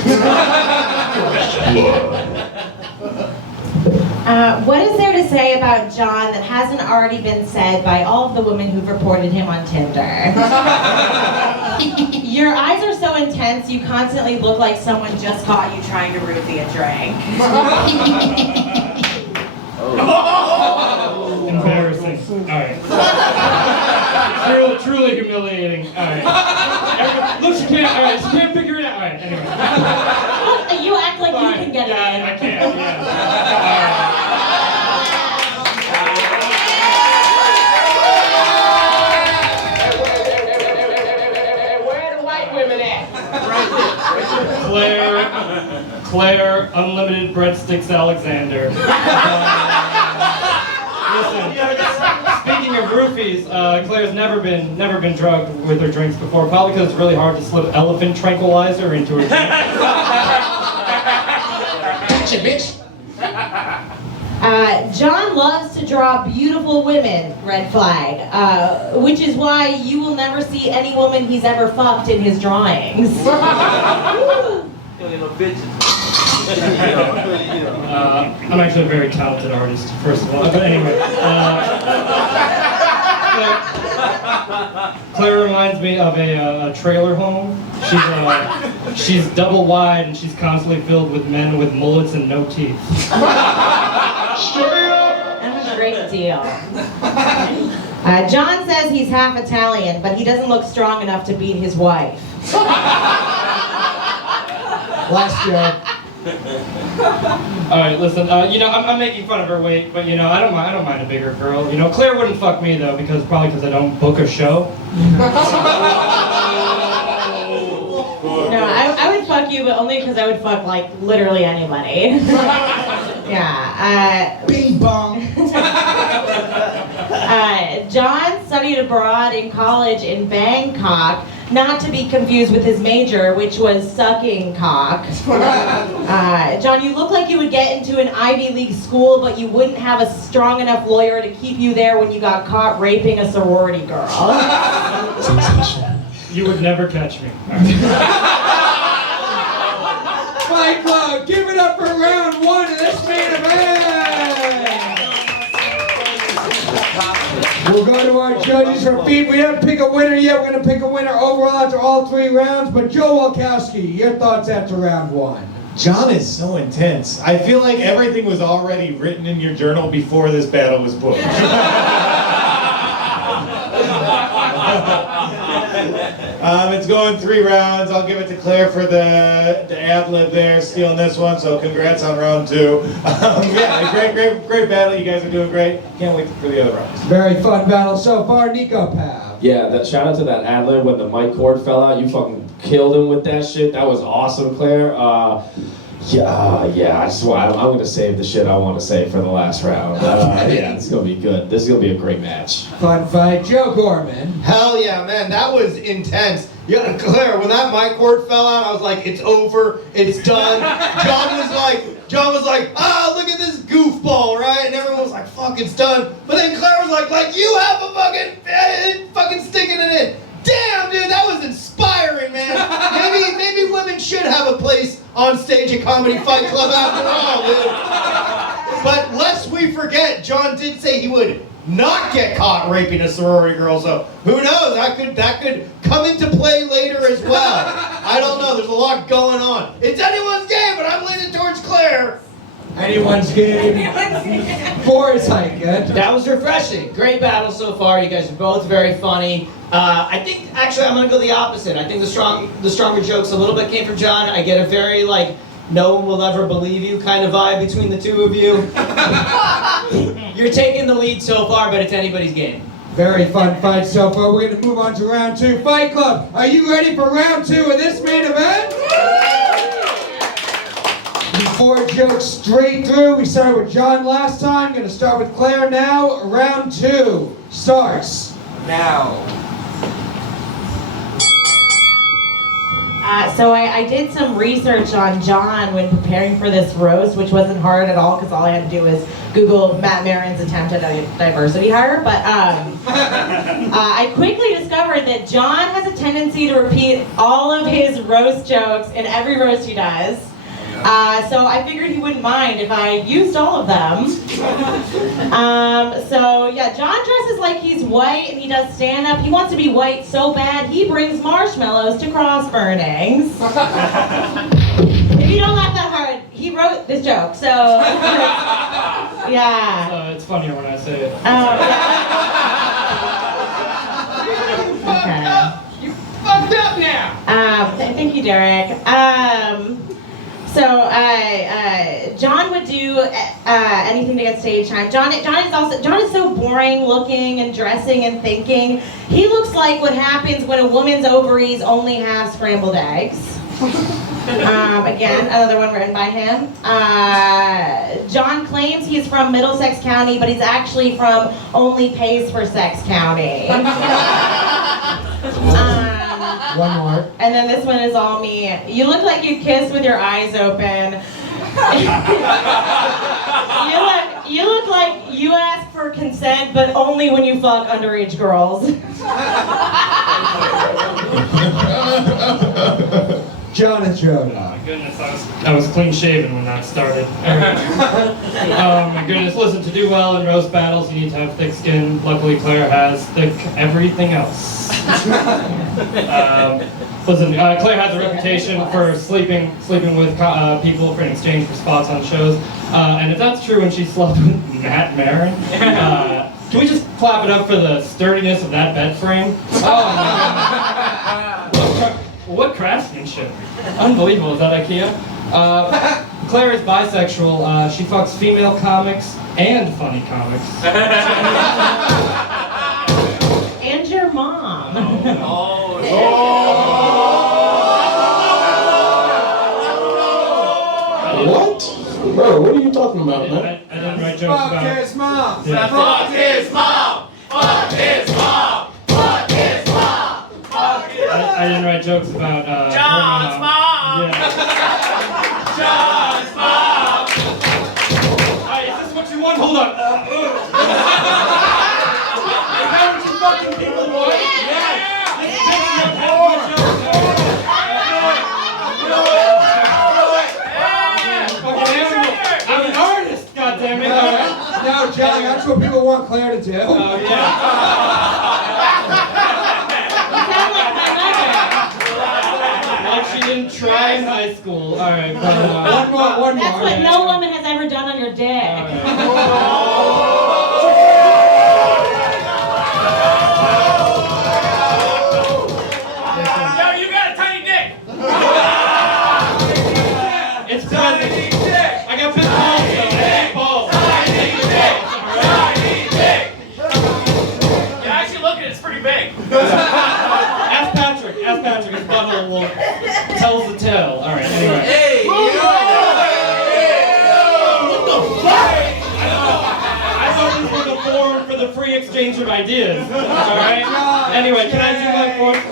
What is there to say about John that hasn't already been said by all of the women who've reported him on Tinder? Your eyes are so intense, you constantly look like someone just caught you trying to roofie a drink. Embarrassing. Alright. Truly humiliating. Alright. Look, she can't figure it out. Alright, anyway. You act like you can get it in. I can, yeah. Claire, unlimited breadsticks Alexander. Listen, speaking of roofies, Claire's never been drugged with her drinks before, probably because it's really hard to slip elephant tranquilizer into her drink. Gotcha, bitch. John loves to draw beautiful women, red flag, which is why you will never see any woman he's ever fucked in his drawings. I'm actually a very talented artist, first of all. But anyway, Claire reminds me of a trailer home. She's double wide and she's constantly filled with men with mullets and no teeth. That's a great deal. John says he's half Italian, but he doesn't look strong enough to beat his wife. Last joke. All right, listen. I'm making fun of her weight, but I don't mind a bigger girl. Claire wouldn't fuck me though, probably because I don't book a show. No, I would fuck you, but only because I would fuck like literally anybody. Yeah. Bing bong. John studied abroad in college in Bangkok, not to be confused with his major, which was sucking cock. John, you look like you would get into an Ivy League school, but you wouldn't have a strong enough lawyer to keep you there when you got caught raping a sorority girl. You would never catch me. Fight Club, give it up for round 1 of this main event. We'll go to our judges for feet. We haven't picked a winner yet. We're going to pick a winner overall after all 3 rounds. But Joe Walkowski, your thoughts after round 1? John is so intense. I feel like everything was already written in your journal before this battle was booked. It's going 3 rounds. I'll give it to Claire for the ad-lib there, stealing this one, so congrats on round 2. Yeah, great battle. You guys are doing great. Can't wait for the other rounds. Very fun battle so far. Niko Pav. Yeah, shout out to that ad-lib when the mic cord fell out. You fucking killed him with that shit. That was awesome, Claire. Yeah, I'm gonna save the shit I want to say for the last round. Yeah, it's gonna be good. This is gonna be a great match. Fun fight. Joe Gorman. Hell yeah, man, that was intense. Yeah, Claire, when that mic cord fell out, I was like, it's over, it's done. John was like, look at this goofball, right? And everyone was like, fuck, it's done. But then Claire was like, you have a fucking sticking it in. Damn, dude, that was inspiring, man. Maybe women should have a place on stage at Comedy Fight Club after all, dude. But lest we forget, John did say he would not get caught raping a sorority girl, so who knows? That could come into play later as well. I don't know. There's a lot going on. It's anyone's game, but I'm leaning towards Claire. Anyone's game. Boris Khaykin. That was refreshing. Great battle so far. You guys are both very funny. I think actually I'm gonna go the opposite. I think the stronger jokes a little bit came from John. I get a very no one will ever believe you kind of vibe between the two of you. You're taking the lead so far, but it's anybody's game. Very fun fight so far. We're going to move on to round 2. Fight Club, are you ready for round 2 of this main event? 4 jokes straight through. We started with John last time. Going to start with Claire now. Round 2 starts now. So I did some research on John when preparing for this roast, which wasn't hard at all because all I had to do was Google Matt Maran's attempt at a diversity hire. But I quickly discovered that John has a tendency to repeat all of his roast jokes in every roast he does. So I figured he wouldn't mind if I used all of them. So yeah, John dresses like he's white and he does stand-up. He wants to be white so bad he brings marshmallows to cross burnings. If you don't laugh that hard, he wrote this joke, so yeah. It's funnier when I say it. Okay. You fucked up now. Thank you, Derick. So John would do anything to get stage time. John is so boring looking and dressing and thinking. He looks like what happens when a woman's ovaries only have scrambled eggs. Again, another one written by him. John claims he's from Middlesex County, but he's actually from Only Pays for Sex County. One more. And then this one is all me. You look like you kiss with your eyes open. you look like you ask for consent, but only when you fuck underage girls. John and Joe. Oh my goodness, I was clean shaven when that started. Oh my goodness, listen, to do well in roast battles, you need to have thick skin. Luckily, Claire has thick everything else. Listen, Claire has a reputation for sleeping with people in exchange for spots on shows. And if that's true when she slept with Matt Maran, Can we just clap it up for the sturdiness of that bed frame? Oh, man. What craftsmanship. Unbelievable. Is that IKEA? Claire is bisexual. She fucks female comics and funny comics. And your mom. What? Bro, what are you talking about, man? I didn't write jokes Fuck about his mom! Yeah. Fuck his mom! Fuck his mom! Fuck his mom! Fuck his mom! I didn't write jokes about John's mom! Yeah. John's mom! Alright, is this what you want? Hold on. Is that what you fucking people want? I'm an artist, goddammit. No, John, that's what people want Claire to do. Oh, yeah. Like she didn't try in high school. Alright, but One That's more. what no woman has ever done on your dick. Yo, you got a tiny dick! It's present. I got pit balls though. Tiny dick! Yeah, actually look at it, it's pretty big. Ask Patrick. His butthole will tells the tale. Alright, anyway. Hey, yo! What the fuck? I thought this was a forum for the free exchange of ideas. Alright? Anyway, can I do my fourth?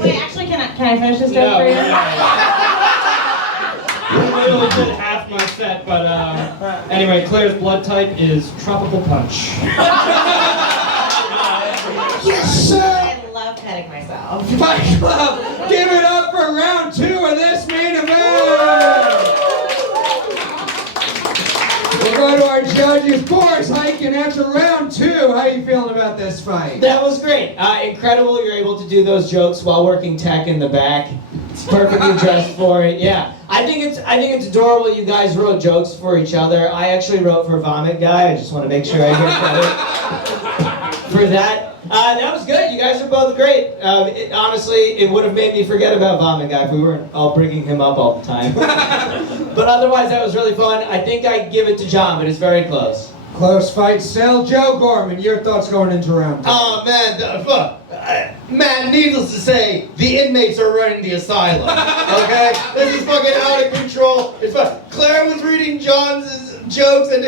Wait, actually, can I finish this joke No. for you? I literally did half my set, but anyway, Claire's blood type is tropical punch. Yes, sir! I love petting myself. Fight Club, give it up for round 2 of this main event! We'll go to our judges. Boris Khaykin, after round 2, how you feeling about this fight? That was great. Incredible you're able to do those jokes while working tech in the back. It's perfectly dressed for it. Yeah. I think it's adorable you guys wrote jokes for each other. I actually wrote for Vomit Guy. I just want to make sure I get credit for that. That was good. You guys are both great. Honestly, it would have made me forget about Vomit Guy if we weren't all bringing him up all the time. But otherwise, that was really fun. I think I'd give it to John, but it's very close. Close fight still. Joe Gorman, your thoughts going into round 2? Oh man, man, needless to say, the inmates are running the asylum. Okay? This is fucking out of control. It's fun. Claire was reading John's jokes and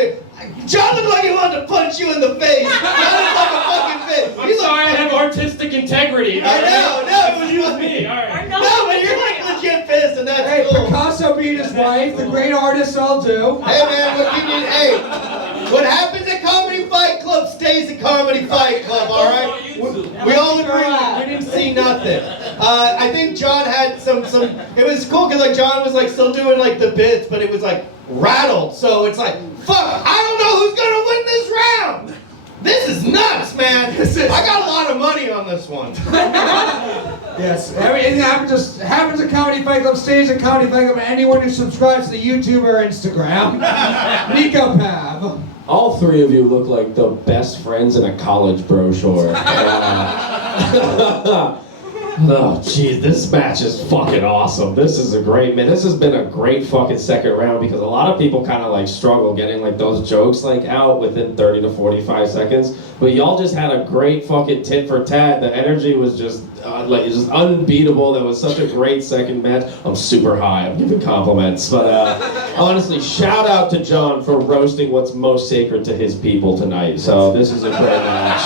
John looked like he wanted to punch you in the face. That looked like a fucking fit. I'm sorry, I have artistic integrity. I know, It was you and me, alright. No, but you're like legit pissed and that's Hey, cool. Picasso beat his wife. The great artists all do. Hey man, what happens at Comedy Fight Club stays at Comedy Fight Club, alright? We all agree we didn't see nothing. I think John had some it was cool because like John was like still doing like the bits, but it was like rattled. So it's like, fuck, I don't know who's gonna win this round. This is nuts, man. I got a lot of money on this one. Yes, everything happens at Comedy Fight Club, stays at Comedy Fight Club, and anyone who subscribes to the YouTube or Instagram. Niko Pav. All 3 of you look like the best friends in a college brochure. Oh, jeez, this match is fucking awesome. This is a great, man. This has been a great fucking second round because a lot of people kind of like struggle getting like those jokes like out within 30 to 45 seconds. But y'all just had a great fucking tit for tat. The energy was just just unbeatable. That was such a great second match. I'm super high. I'm giving compliments. But honestly, shout out to John for roasting what's most sacred to his people tonight. So this is a great match.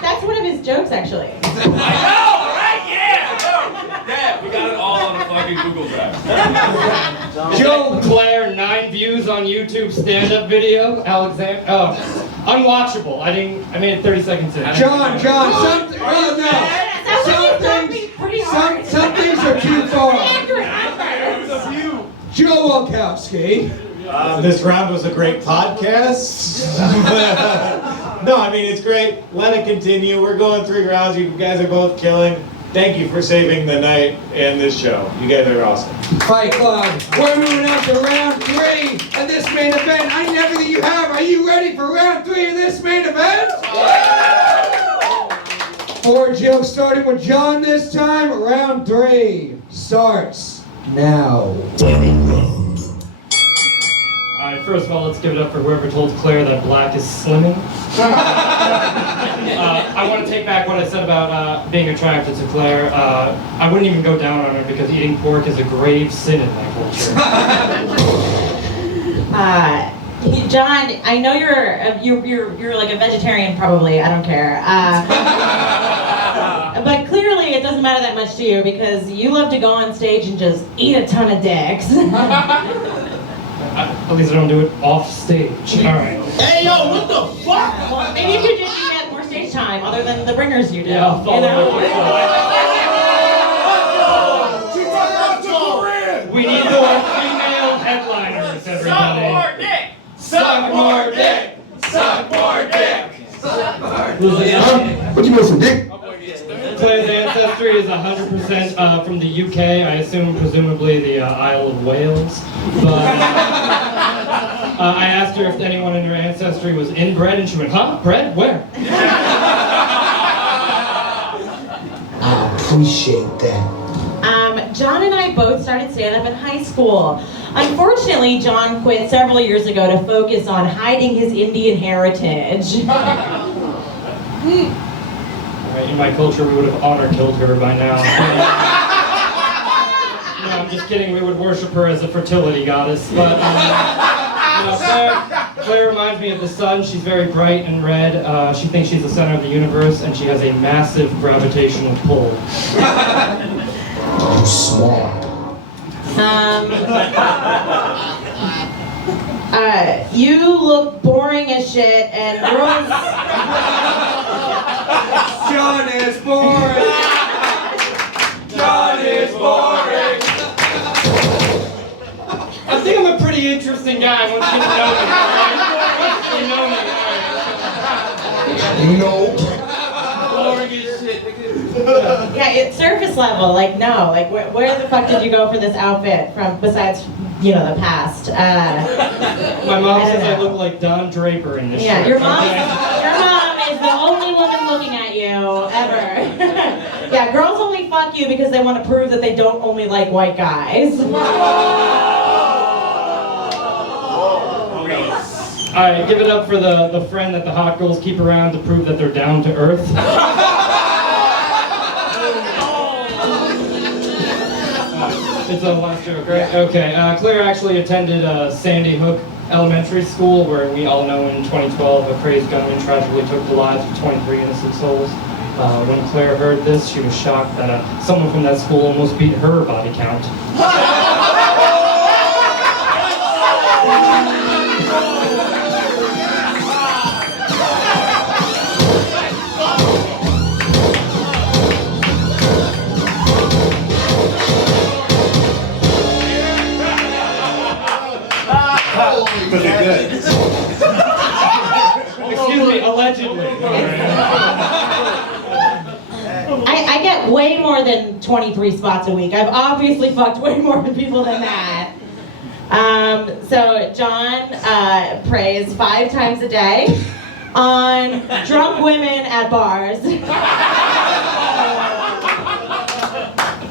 That's one of his jokes, actually. I know, right? Yeah, we got it all on a fucking Google Drive. Joe Claire, 9 views on YouTube stand-up video. Alexander, unwatchable. I made it 30 seconds in. John, some things are too far. Joe Walkowski. This round was a great podcast. No, I mean, it's great. Let it continue. We're going 3 rounds. You guys are both killing. thank you for saving the night and this show. You guys are awesome. Fight Club, we're moving up to round 3 of this main event. I need everything you have. Are you ready for round 3 of this main event? 4 jokes starting with John this time. Round 3 starts now. Alright, first of all, let's give it up for whoever told Claire that black is slimming. I want to take back what I said about being attracted to Claire. I wouldn't even go down on her because eating pork is a grave sin in my culture. John, I know you're like a vegetarian probably. I don't care. But clearly it doesn't matter that much to you because you love to go on stage and just eat a ton of dicks. At least I don't do it off stage. Alright. Hey yo, what the fuck? Well, maybe if you did, you get more stage time other than the bringers you do. Yeah, I'll follow We need more female headliners, everybody. Suck more dick! Suck more dick! Suck more dick! Suck more dick! What you want, some dick? Claire's ancestry is 100% from the UK. I assume, presumably, the Isle of Wales. But I asked her if anyone in her ancestry was inbred, and she went, "Huh? Bread? Where?" I appreciate that. John and I both started stand-up in high school. Unfortunately, John quit several years ago to focus on hiding his Indian heritage. In my culture, we would have honor killed her by now. No, I'm just kidding. We would worship her as a fertility goddess. But Claire reminds me of the sun. She's very bright and red. She thinks she's the center of the universe, and she has a massive gravitational pull. You smart. You look boring as shit, and girls. John is boring. John is boring. I think I'm a pretty interesting guy once you know me. Once you know me. No. Boring as shit. Yeah, it's surface level. Like, no. Like, where the fuck did you go for this outfit from, besides, you know, the past? My mom says I look like Don Draper in this shirt. Your mom is the only woman looking at you ever. Yeah, girls only fuck you because they want to prove that they don't only like white guys. Alright, give it up for the friend that the hot girls keep around to prove that they're down to earth. It's a last joke, right? Okay, Claire actually attended Sandy Hook Elementary School, where we all know in 2012 a crazed gunman tragically took the lives of 23 innocent souls. When Claire heard this, she was shocked that someone from that school almost beat her body count. Was it good? Excuse me, allegedly. I get way more than 23 spots a week. I've obviously fucked way more people than that. So John prays 5 times a day on drunk women at bars.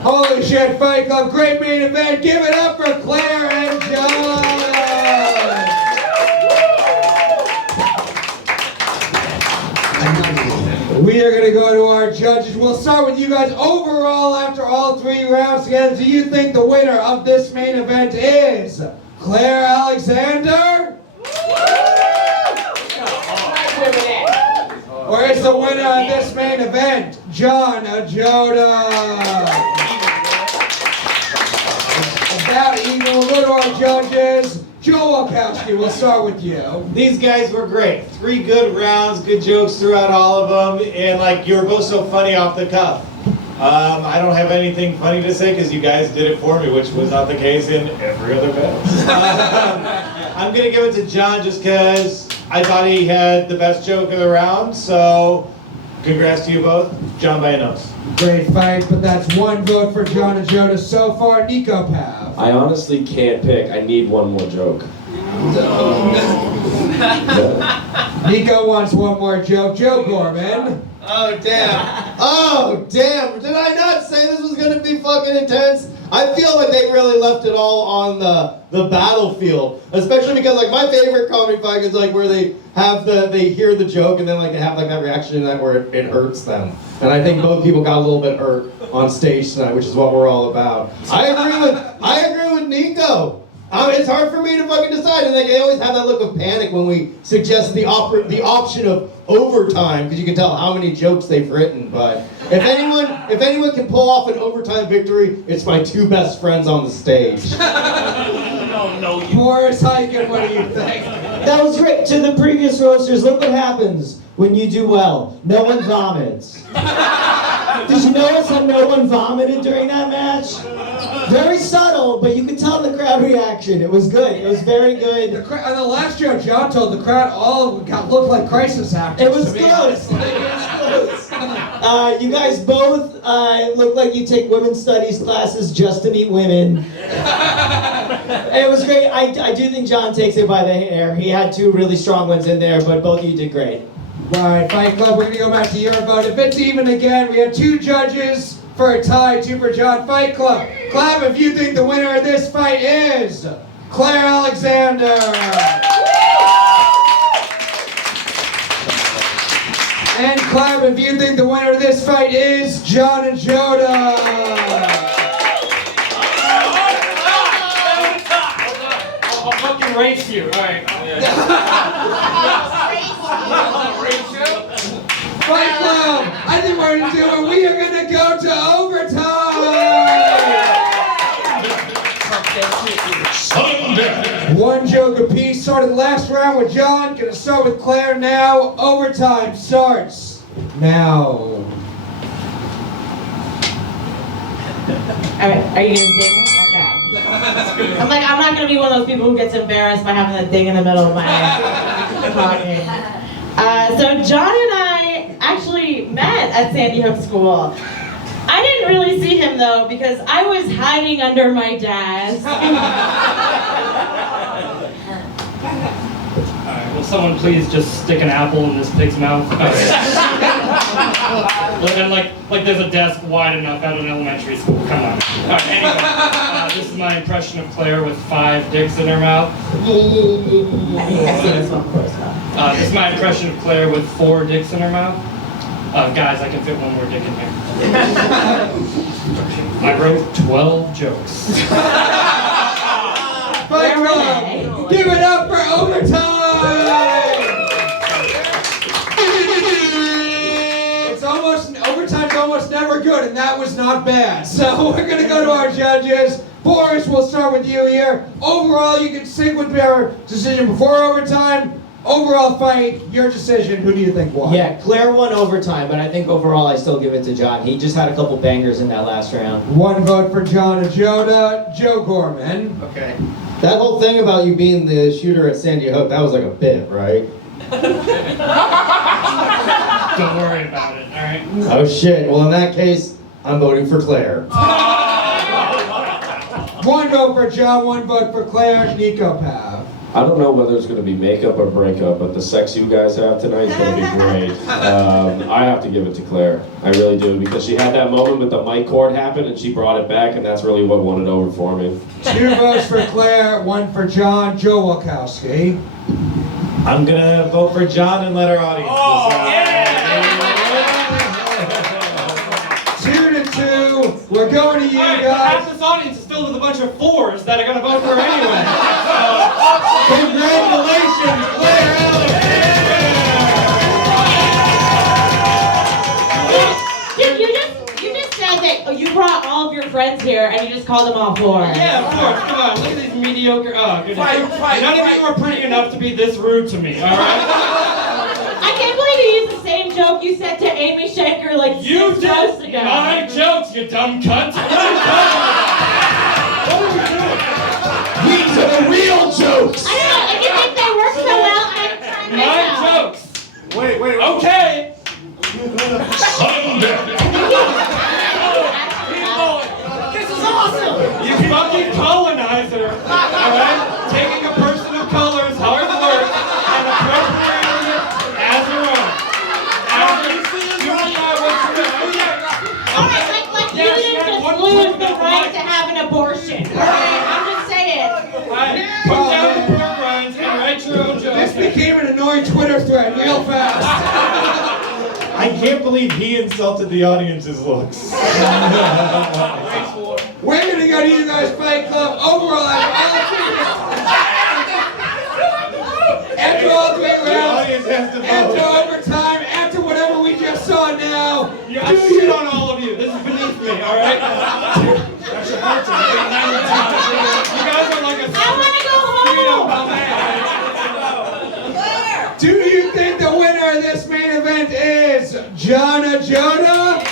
Holy shit, Fight Club, great main event. Give it up for Claire and John. We are going to go to our judges. We'll start with you guys. Overall, after all 3 rounds together, do you think the winner of this main event is Claire Alexander? Or is the winner of this main event John Ajodah? About even. We'll go to our judges. Joe Walkowski, we'll start with you. These guys were great. 3 good rounds, good jokes throughout all of them, and like you were both so funny off the cuff. I don't have anything funny to say because you guys did it for me, which was not the case in every other battle. I'm gonna give it to John just because I thought he had the best joke of the round. So Congrats to you both. John by a nose. Great fight, but that's one vote for John and Ajodah so far. Niko Pav. I honestly can't pick. I need one more joke. Nico wants one more joke. Joe Gorman. Oh damn. Oh damn. Did I not say this was gonna be fucking intense? I feel like they really left it all on the battlefield. Especially because like my favorite comedy fight is like where they hear the joke and then like they have like that reaction to that where it hurts them. And I think both people got a little bit hurt on stage tonight, which is what we're all about. I agree with Niko. It's hard for me to fucking decide, and like, they always have that look of panic when we suggest the option of overtime, because you can tell how many jokes they've written. But if anyone can pull off an overtime victory, it's my two best friends on the stage. Boris Khaykin, what do you think? That was great. To the previous roasters, look what happens when you do well. No one vomits. Did you notice how no one vomited during that match? Very subtle, but you could tell the crowd reaction. It was good. It was very good. On the last joke, John told the crowd all looked like crisis actors. It was close. It was close. You guys both look like you take women's studies classes just to meet women. It was great. I do think John takes it by the hair. He had two really strong ones in there, but both of you did great. All right, Fight Club, we're going to go back to your vote. If it's even again, we have two judges for a tie, two for John. Fight Club, clap if you think the winner of this fight is Claire Alexander. And clap if you think the winner of this fight is John and Ajodah. I'll fucking race you. All right. Fight Club, I think we're going to do it. We are going to go to overtime. One joke apiece. Started the last round with John. Going to start with Claire now. Overtime starts now. Alright, are you gonna ding? Okay. I'm not gonna be one of those people who gets embarrassed by having that ding in the middle of my talking. So John and I actually met at Sandy Hook School. I didn't really see him though because I was hiding under my desk. Alright, will someone please just stick an apple in this pig's mouth? And like there's a desk wide enough at an elementary school. Come on. Alright, anyway, this is my impression of Claire with 5 dicks in her mouth. This is my impression of Claire with 4 dicks in her mouth. Guys, I can fit one more dick in here. I wrote 12 jokes. Fight Club, give it up for overtime! Overtime's almost never good, and that was not bad. So we're going to go to our judges. Boris, we'll start with you here. Overall, you can sync with our decision before overtime. Overall fight, your decision. Who do you think won? Yeah, Claire won overtime, but I think overall I still give it to John. He just had a couple bangers in that last round. One vote for John and Ajodah. Joe Gorman. Okay. That whole thing about you being the shooter at Sandy Hook, that was like a bit, right? Don't worry about it, alright? Oh shit, well in that case, I'm voting for Claire. One vote for John, one vote for Claire. Niko Pav. I don't know whether it's going to be makeup or breakup, but the sex you guys have tonight is going to be great. I have to give it to Claire. I really do, because she had that moment with the mic cord happen, and she brought it back, and that's really what won it over for me. 2 votes for Claire, 1 for John. Joe Walkowski. I'm going to vote for John and let our audience decide. 2-2. We're going to you guys. Half this audience is filled with a bunch of 4s that are going to vote for her anyway. Congratulations, Claire You just said that you brought all of your friends here and you just called them all 4. Yeah, of course. Come on, look at these mediocre. Oh, goodness. None of you are pretty enough to be this rude to me. All right. I can't believe you used the same joke you said to Amy Schenker like 6 roasts ago. My jokes, you dumb cunt. What are you doing? These are the real jokes! I don't know, if you think they work so well, I'm trying My jokes. Wait. Okay. old colonizer, alright? Taking a person of color's hard work and appropriating it as her own. Like you didn't just lose the right to have an abortion. Alright, I'm just saying. Put down the pork rinds and write your own jokes. This became an annoying Twitter thread real fast. I can't believe he insulted the audience's looks. We're gonna go to you guys Fight Club overall after all 3 rounds, after overtime, after whatever we just saw now. Yeah, I shit on all of you. This is beneath me, alright? That's your heart. You guys are like a I wanna go home. Do you think the winner of this main event is John Ajodah?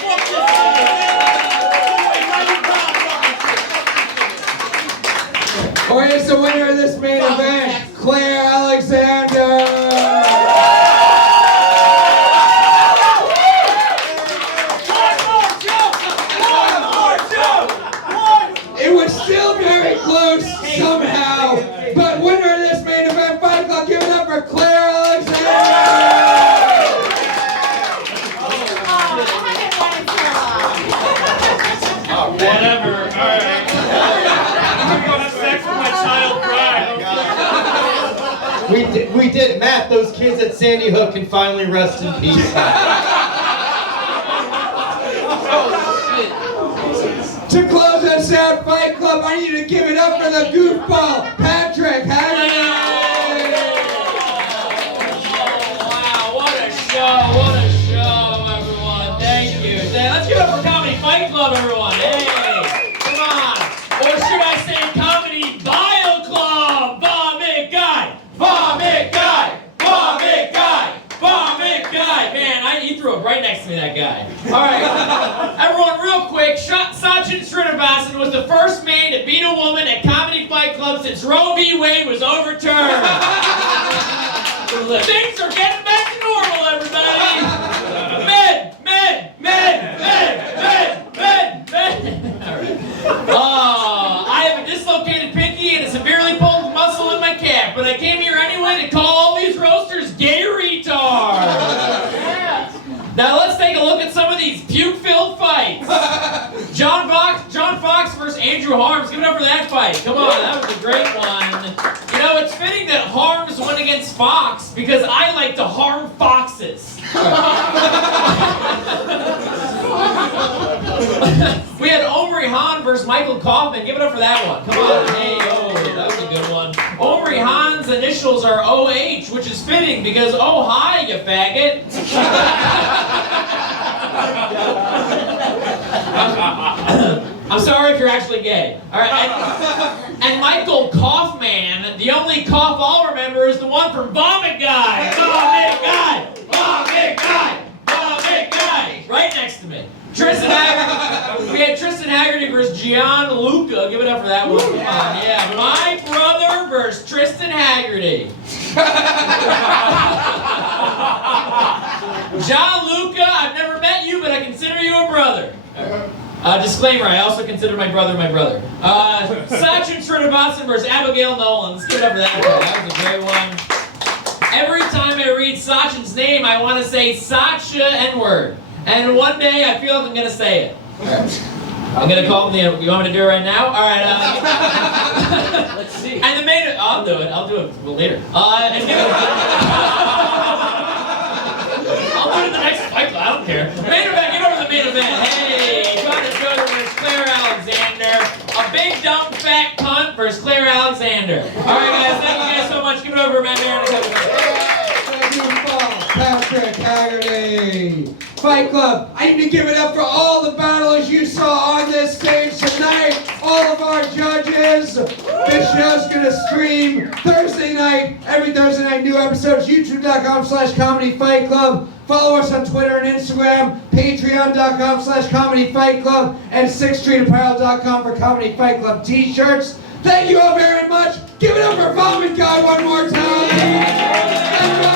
Or is the winner of this main event Claire Alexander? It was still very close somehow, but winner of this main event Fight Club, give it up for Claire Alexander! Whatever, alright. I'm gonna have sex with my child bride. We did. Matt, those kids at Sandy Hook can finally rest in peace. To close us out, Fight Club, I need you to give it up for the goofball, Patrick Haggerty! Wow, what a show, everyone. Thank you. Let's give it up for Comedy Fight Club, everyone. Hey, come on. Or should I say Comedy Bio Club? Vomit guy, vomit guy, vomit guy, vomit guy. Man, he threw up right next to me, that guy. All right, everyone, real quick. Sachin Srinivasan was the first man to beat a woman at Comedy Fight Club since Roe v. Wade was overturned. Things are getting back to normal, everybody. Men. All right. I have a dislocated pinky and a severely pulled muscle in my calf, but I came here anyway to call all these roasters gay retards. Now let's take a look at some of these puke-filled fights. John Fox versus Andrew Harms. Give it up for that fight. Come on, that was a great one. You know, it's fitting that Harms went against Fox because I like to harm foxes. We had Omry versus Michael Kaufman. Give it up for that one. Come on. Hey, that was a good one. Omry Han's initials are OH, which is fitting because, oh, hi, you faggot. I'm sorry if you're actually gay. All right. And Michael Kaufman, the only cough I'll remember is the one from Vomit Guy. Vomit Guy. Vomit Guy. Vomit Guy. Right next to me. Tristan Haggerty. We had Tristan Haggerty versus Gian, Luca. Give it up for that one. Come on, yeah. My brother versus Tristan Haggerty. John Luca, I've never met you, but I consider you a brother. Disclaimer, I also consider my brother my brother. Sachin Srinivasan versus Abigail Nolan. Let's give it up for that one. That was a great one. Every time I read Sachin's name, I want to say Sacha N-word. And one day, I feel like I'm going to say it. Right. I'm going to call him the... You want me to do it right now? All right. Let's see. And the main... I'll do it. I'll do it later. I'll do it in the next fight. I don't care. Main event. Get over the main event. Hey, John Ajodah versus Claire Alexander. A big, dumb, fat cunt versus Claire Alexander. All right, guys. Thank you guys so much. Give it over, Matt Maran. Patrick Haggerty. Fight Club, I need to give it up for all the battlers you saw on this stage tonight. All of our judges. This show's gonna stream Thursday night. Every Thursday night, new episodes. YouTube.com/Comedy Fight Club. Follow us on Twitter and Instagram. Patreon.com/Comedy Fight Club. And 6thStreetApparel.com for Comedy Fight Club t-shirts. Thank you all very much. Give it up for Vomit Guy one more time.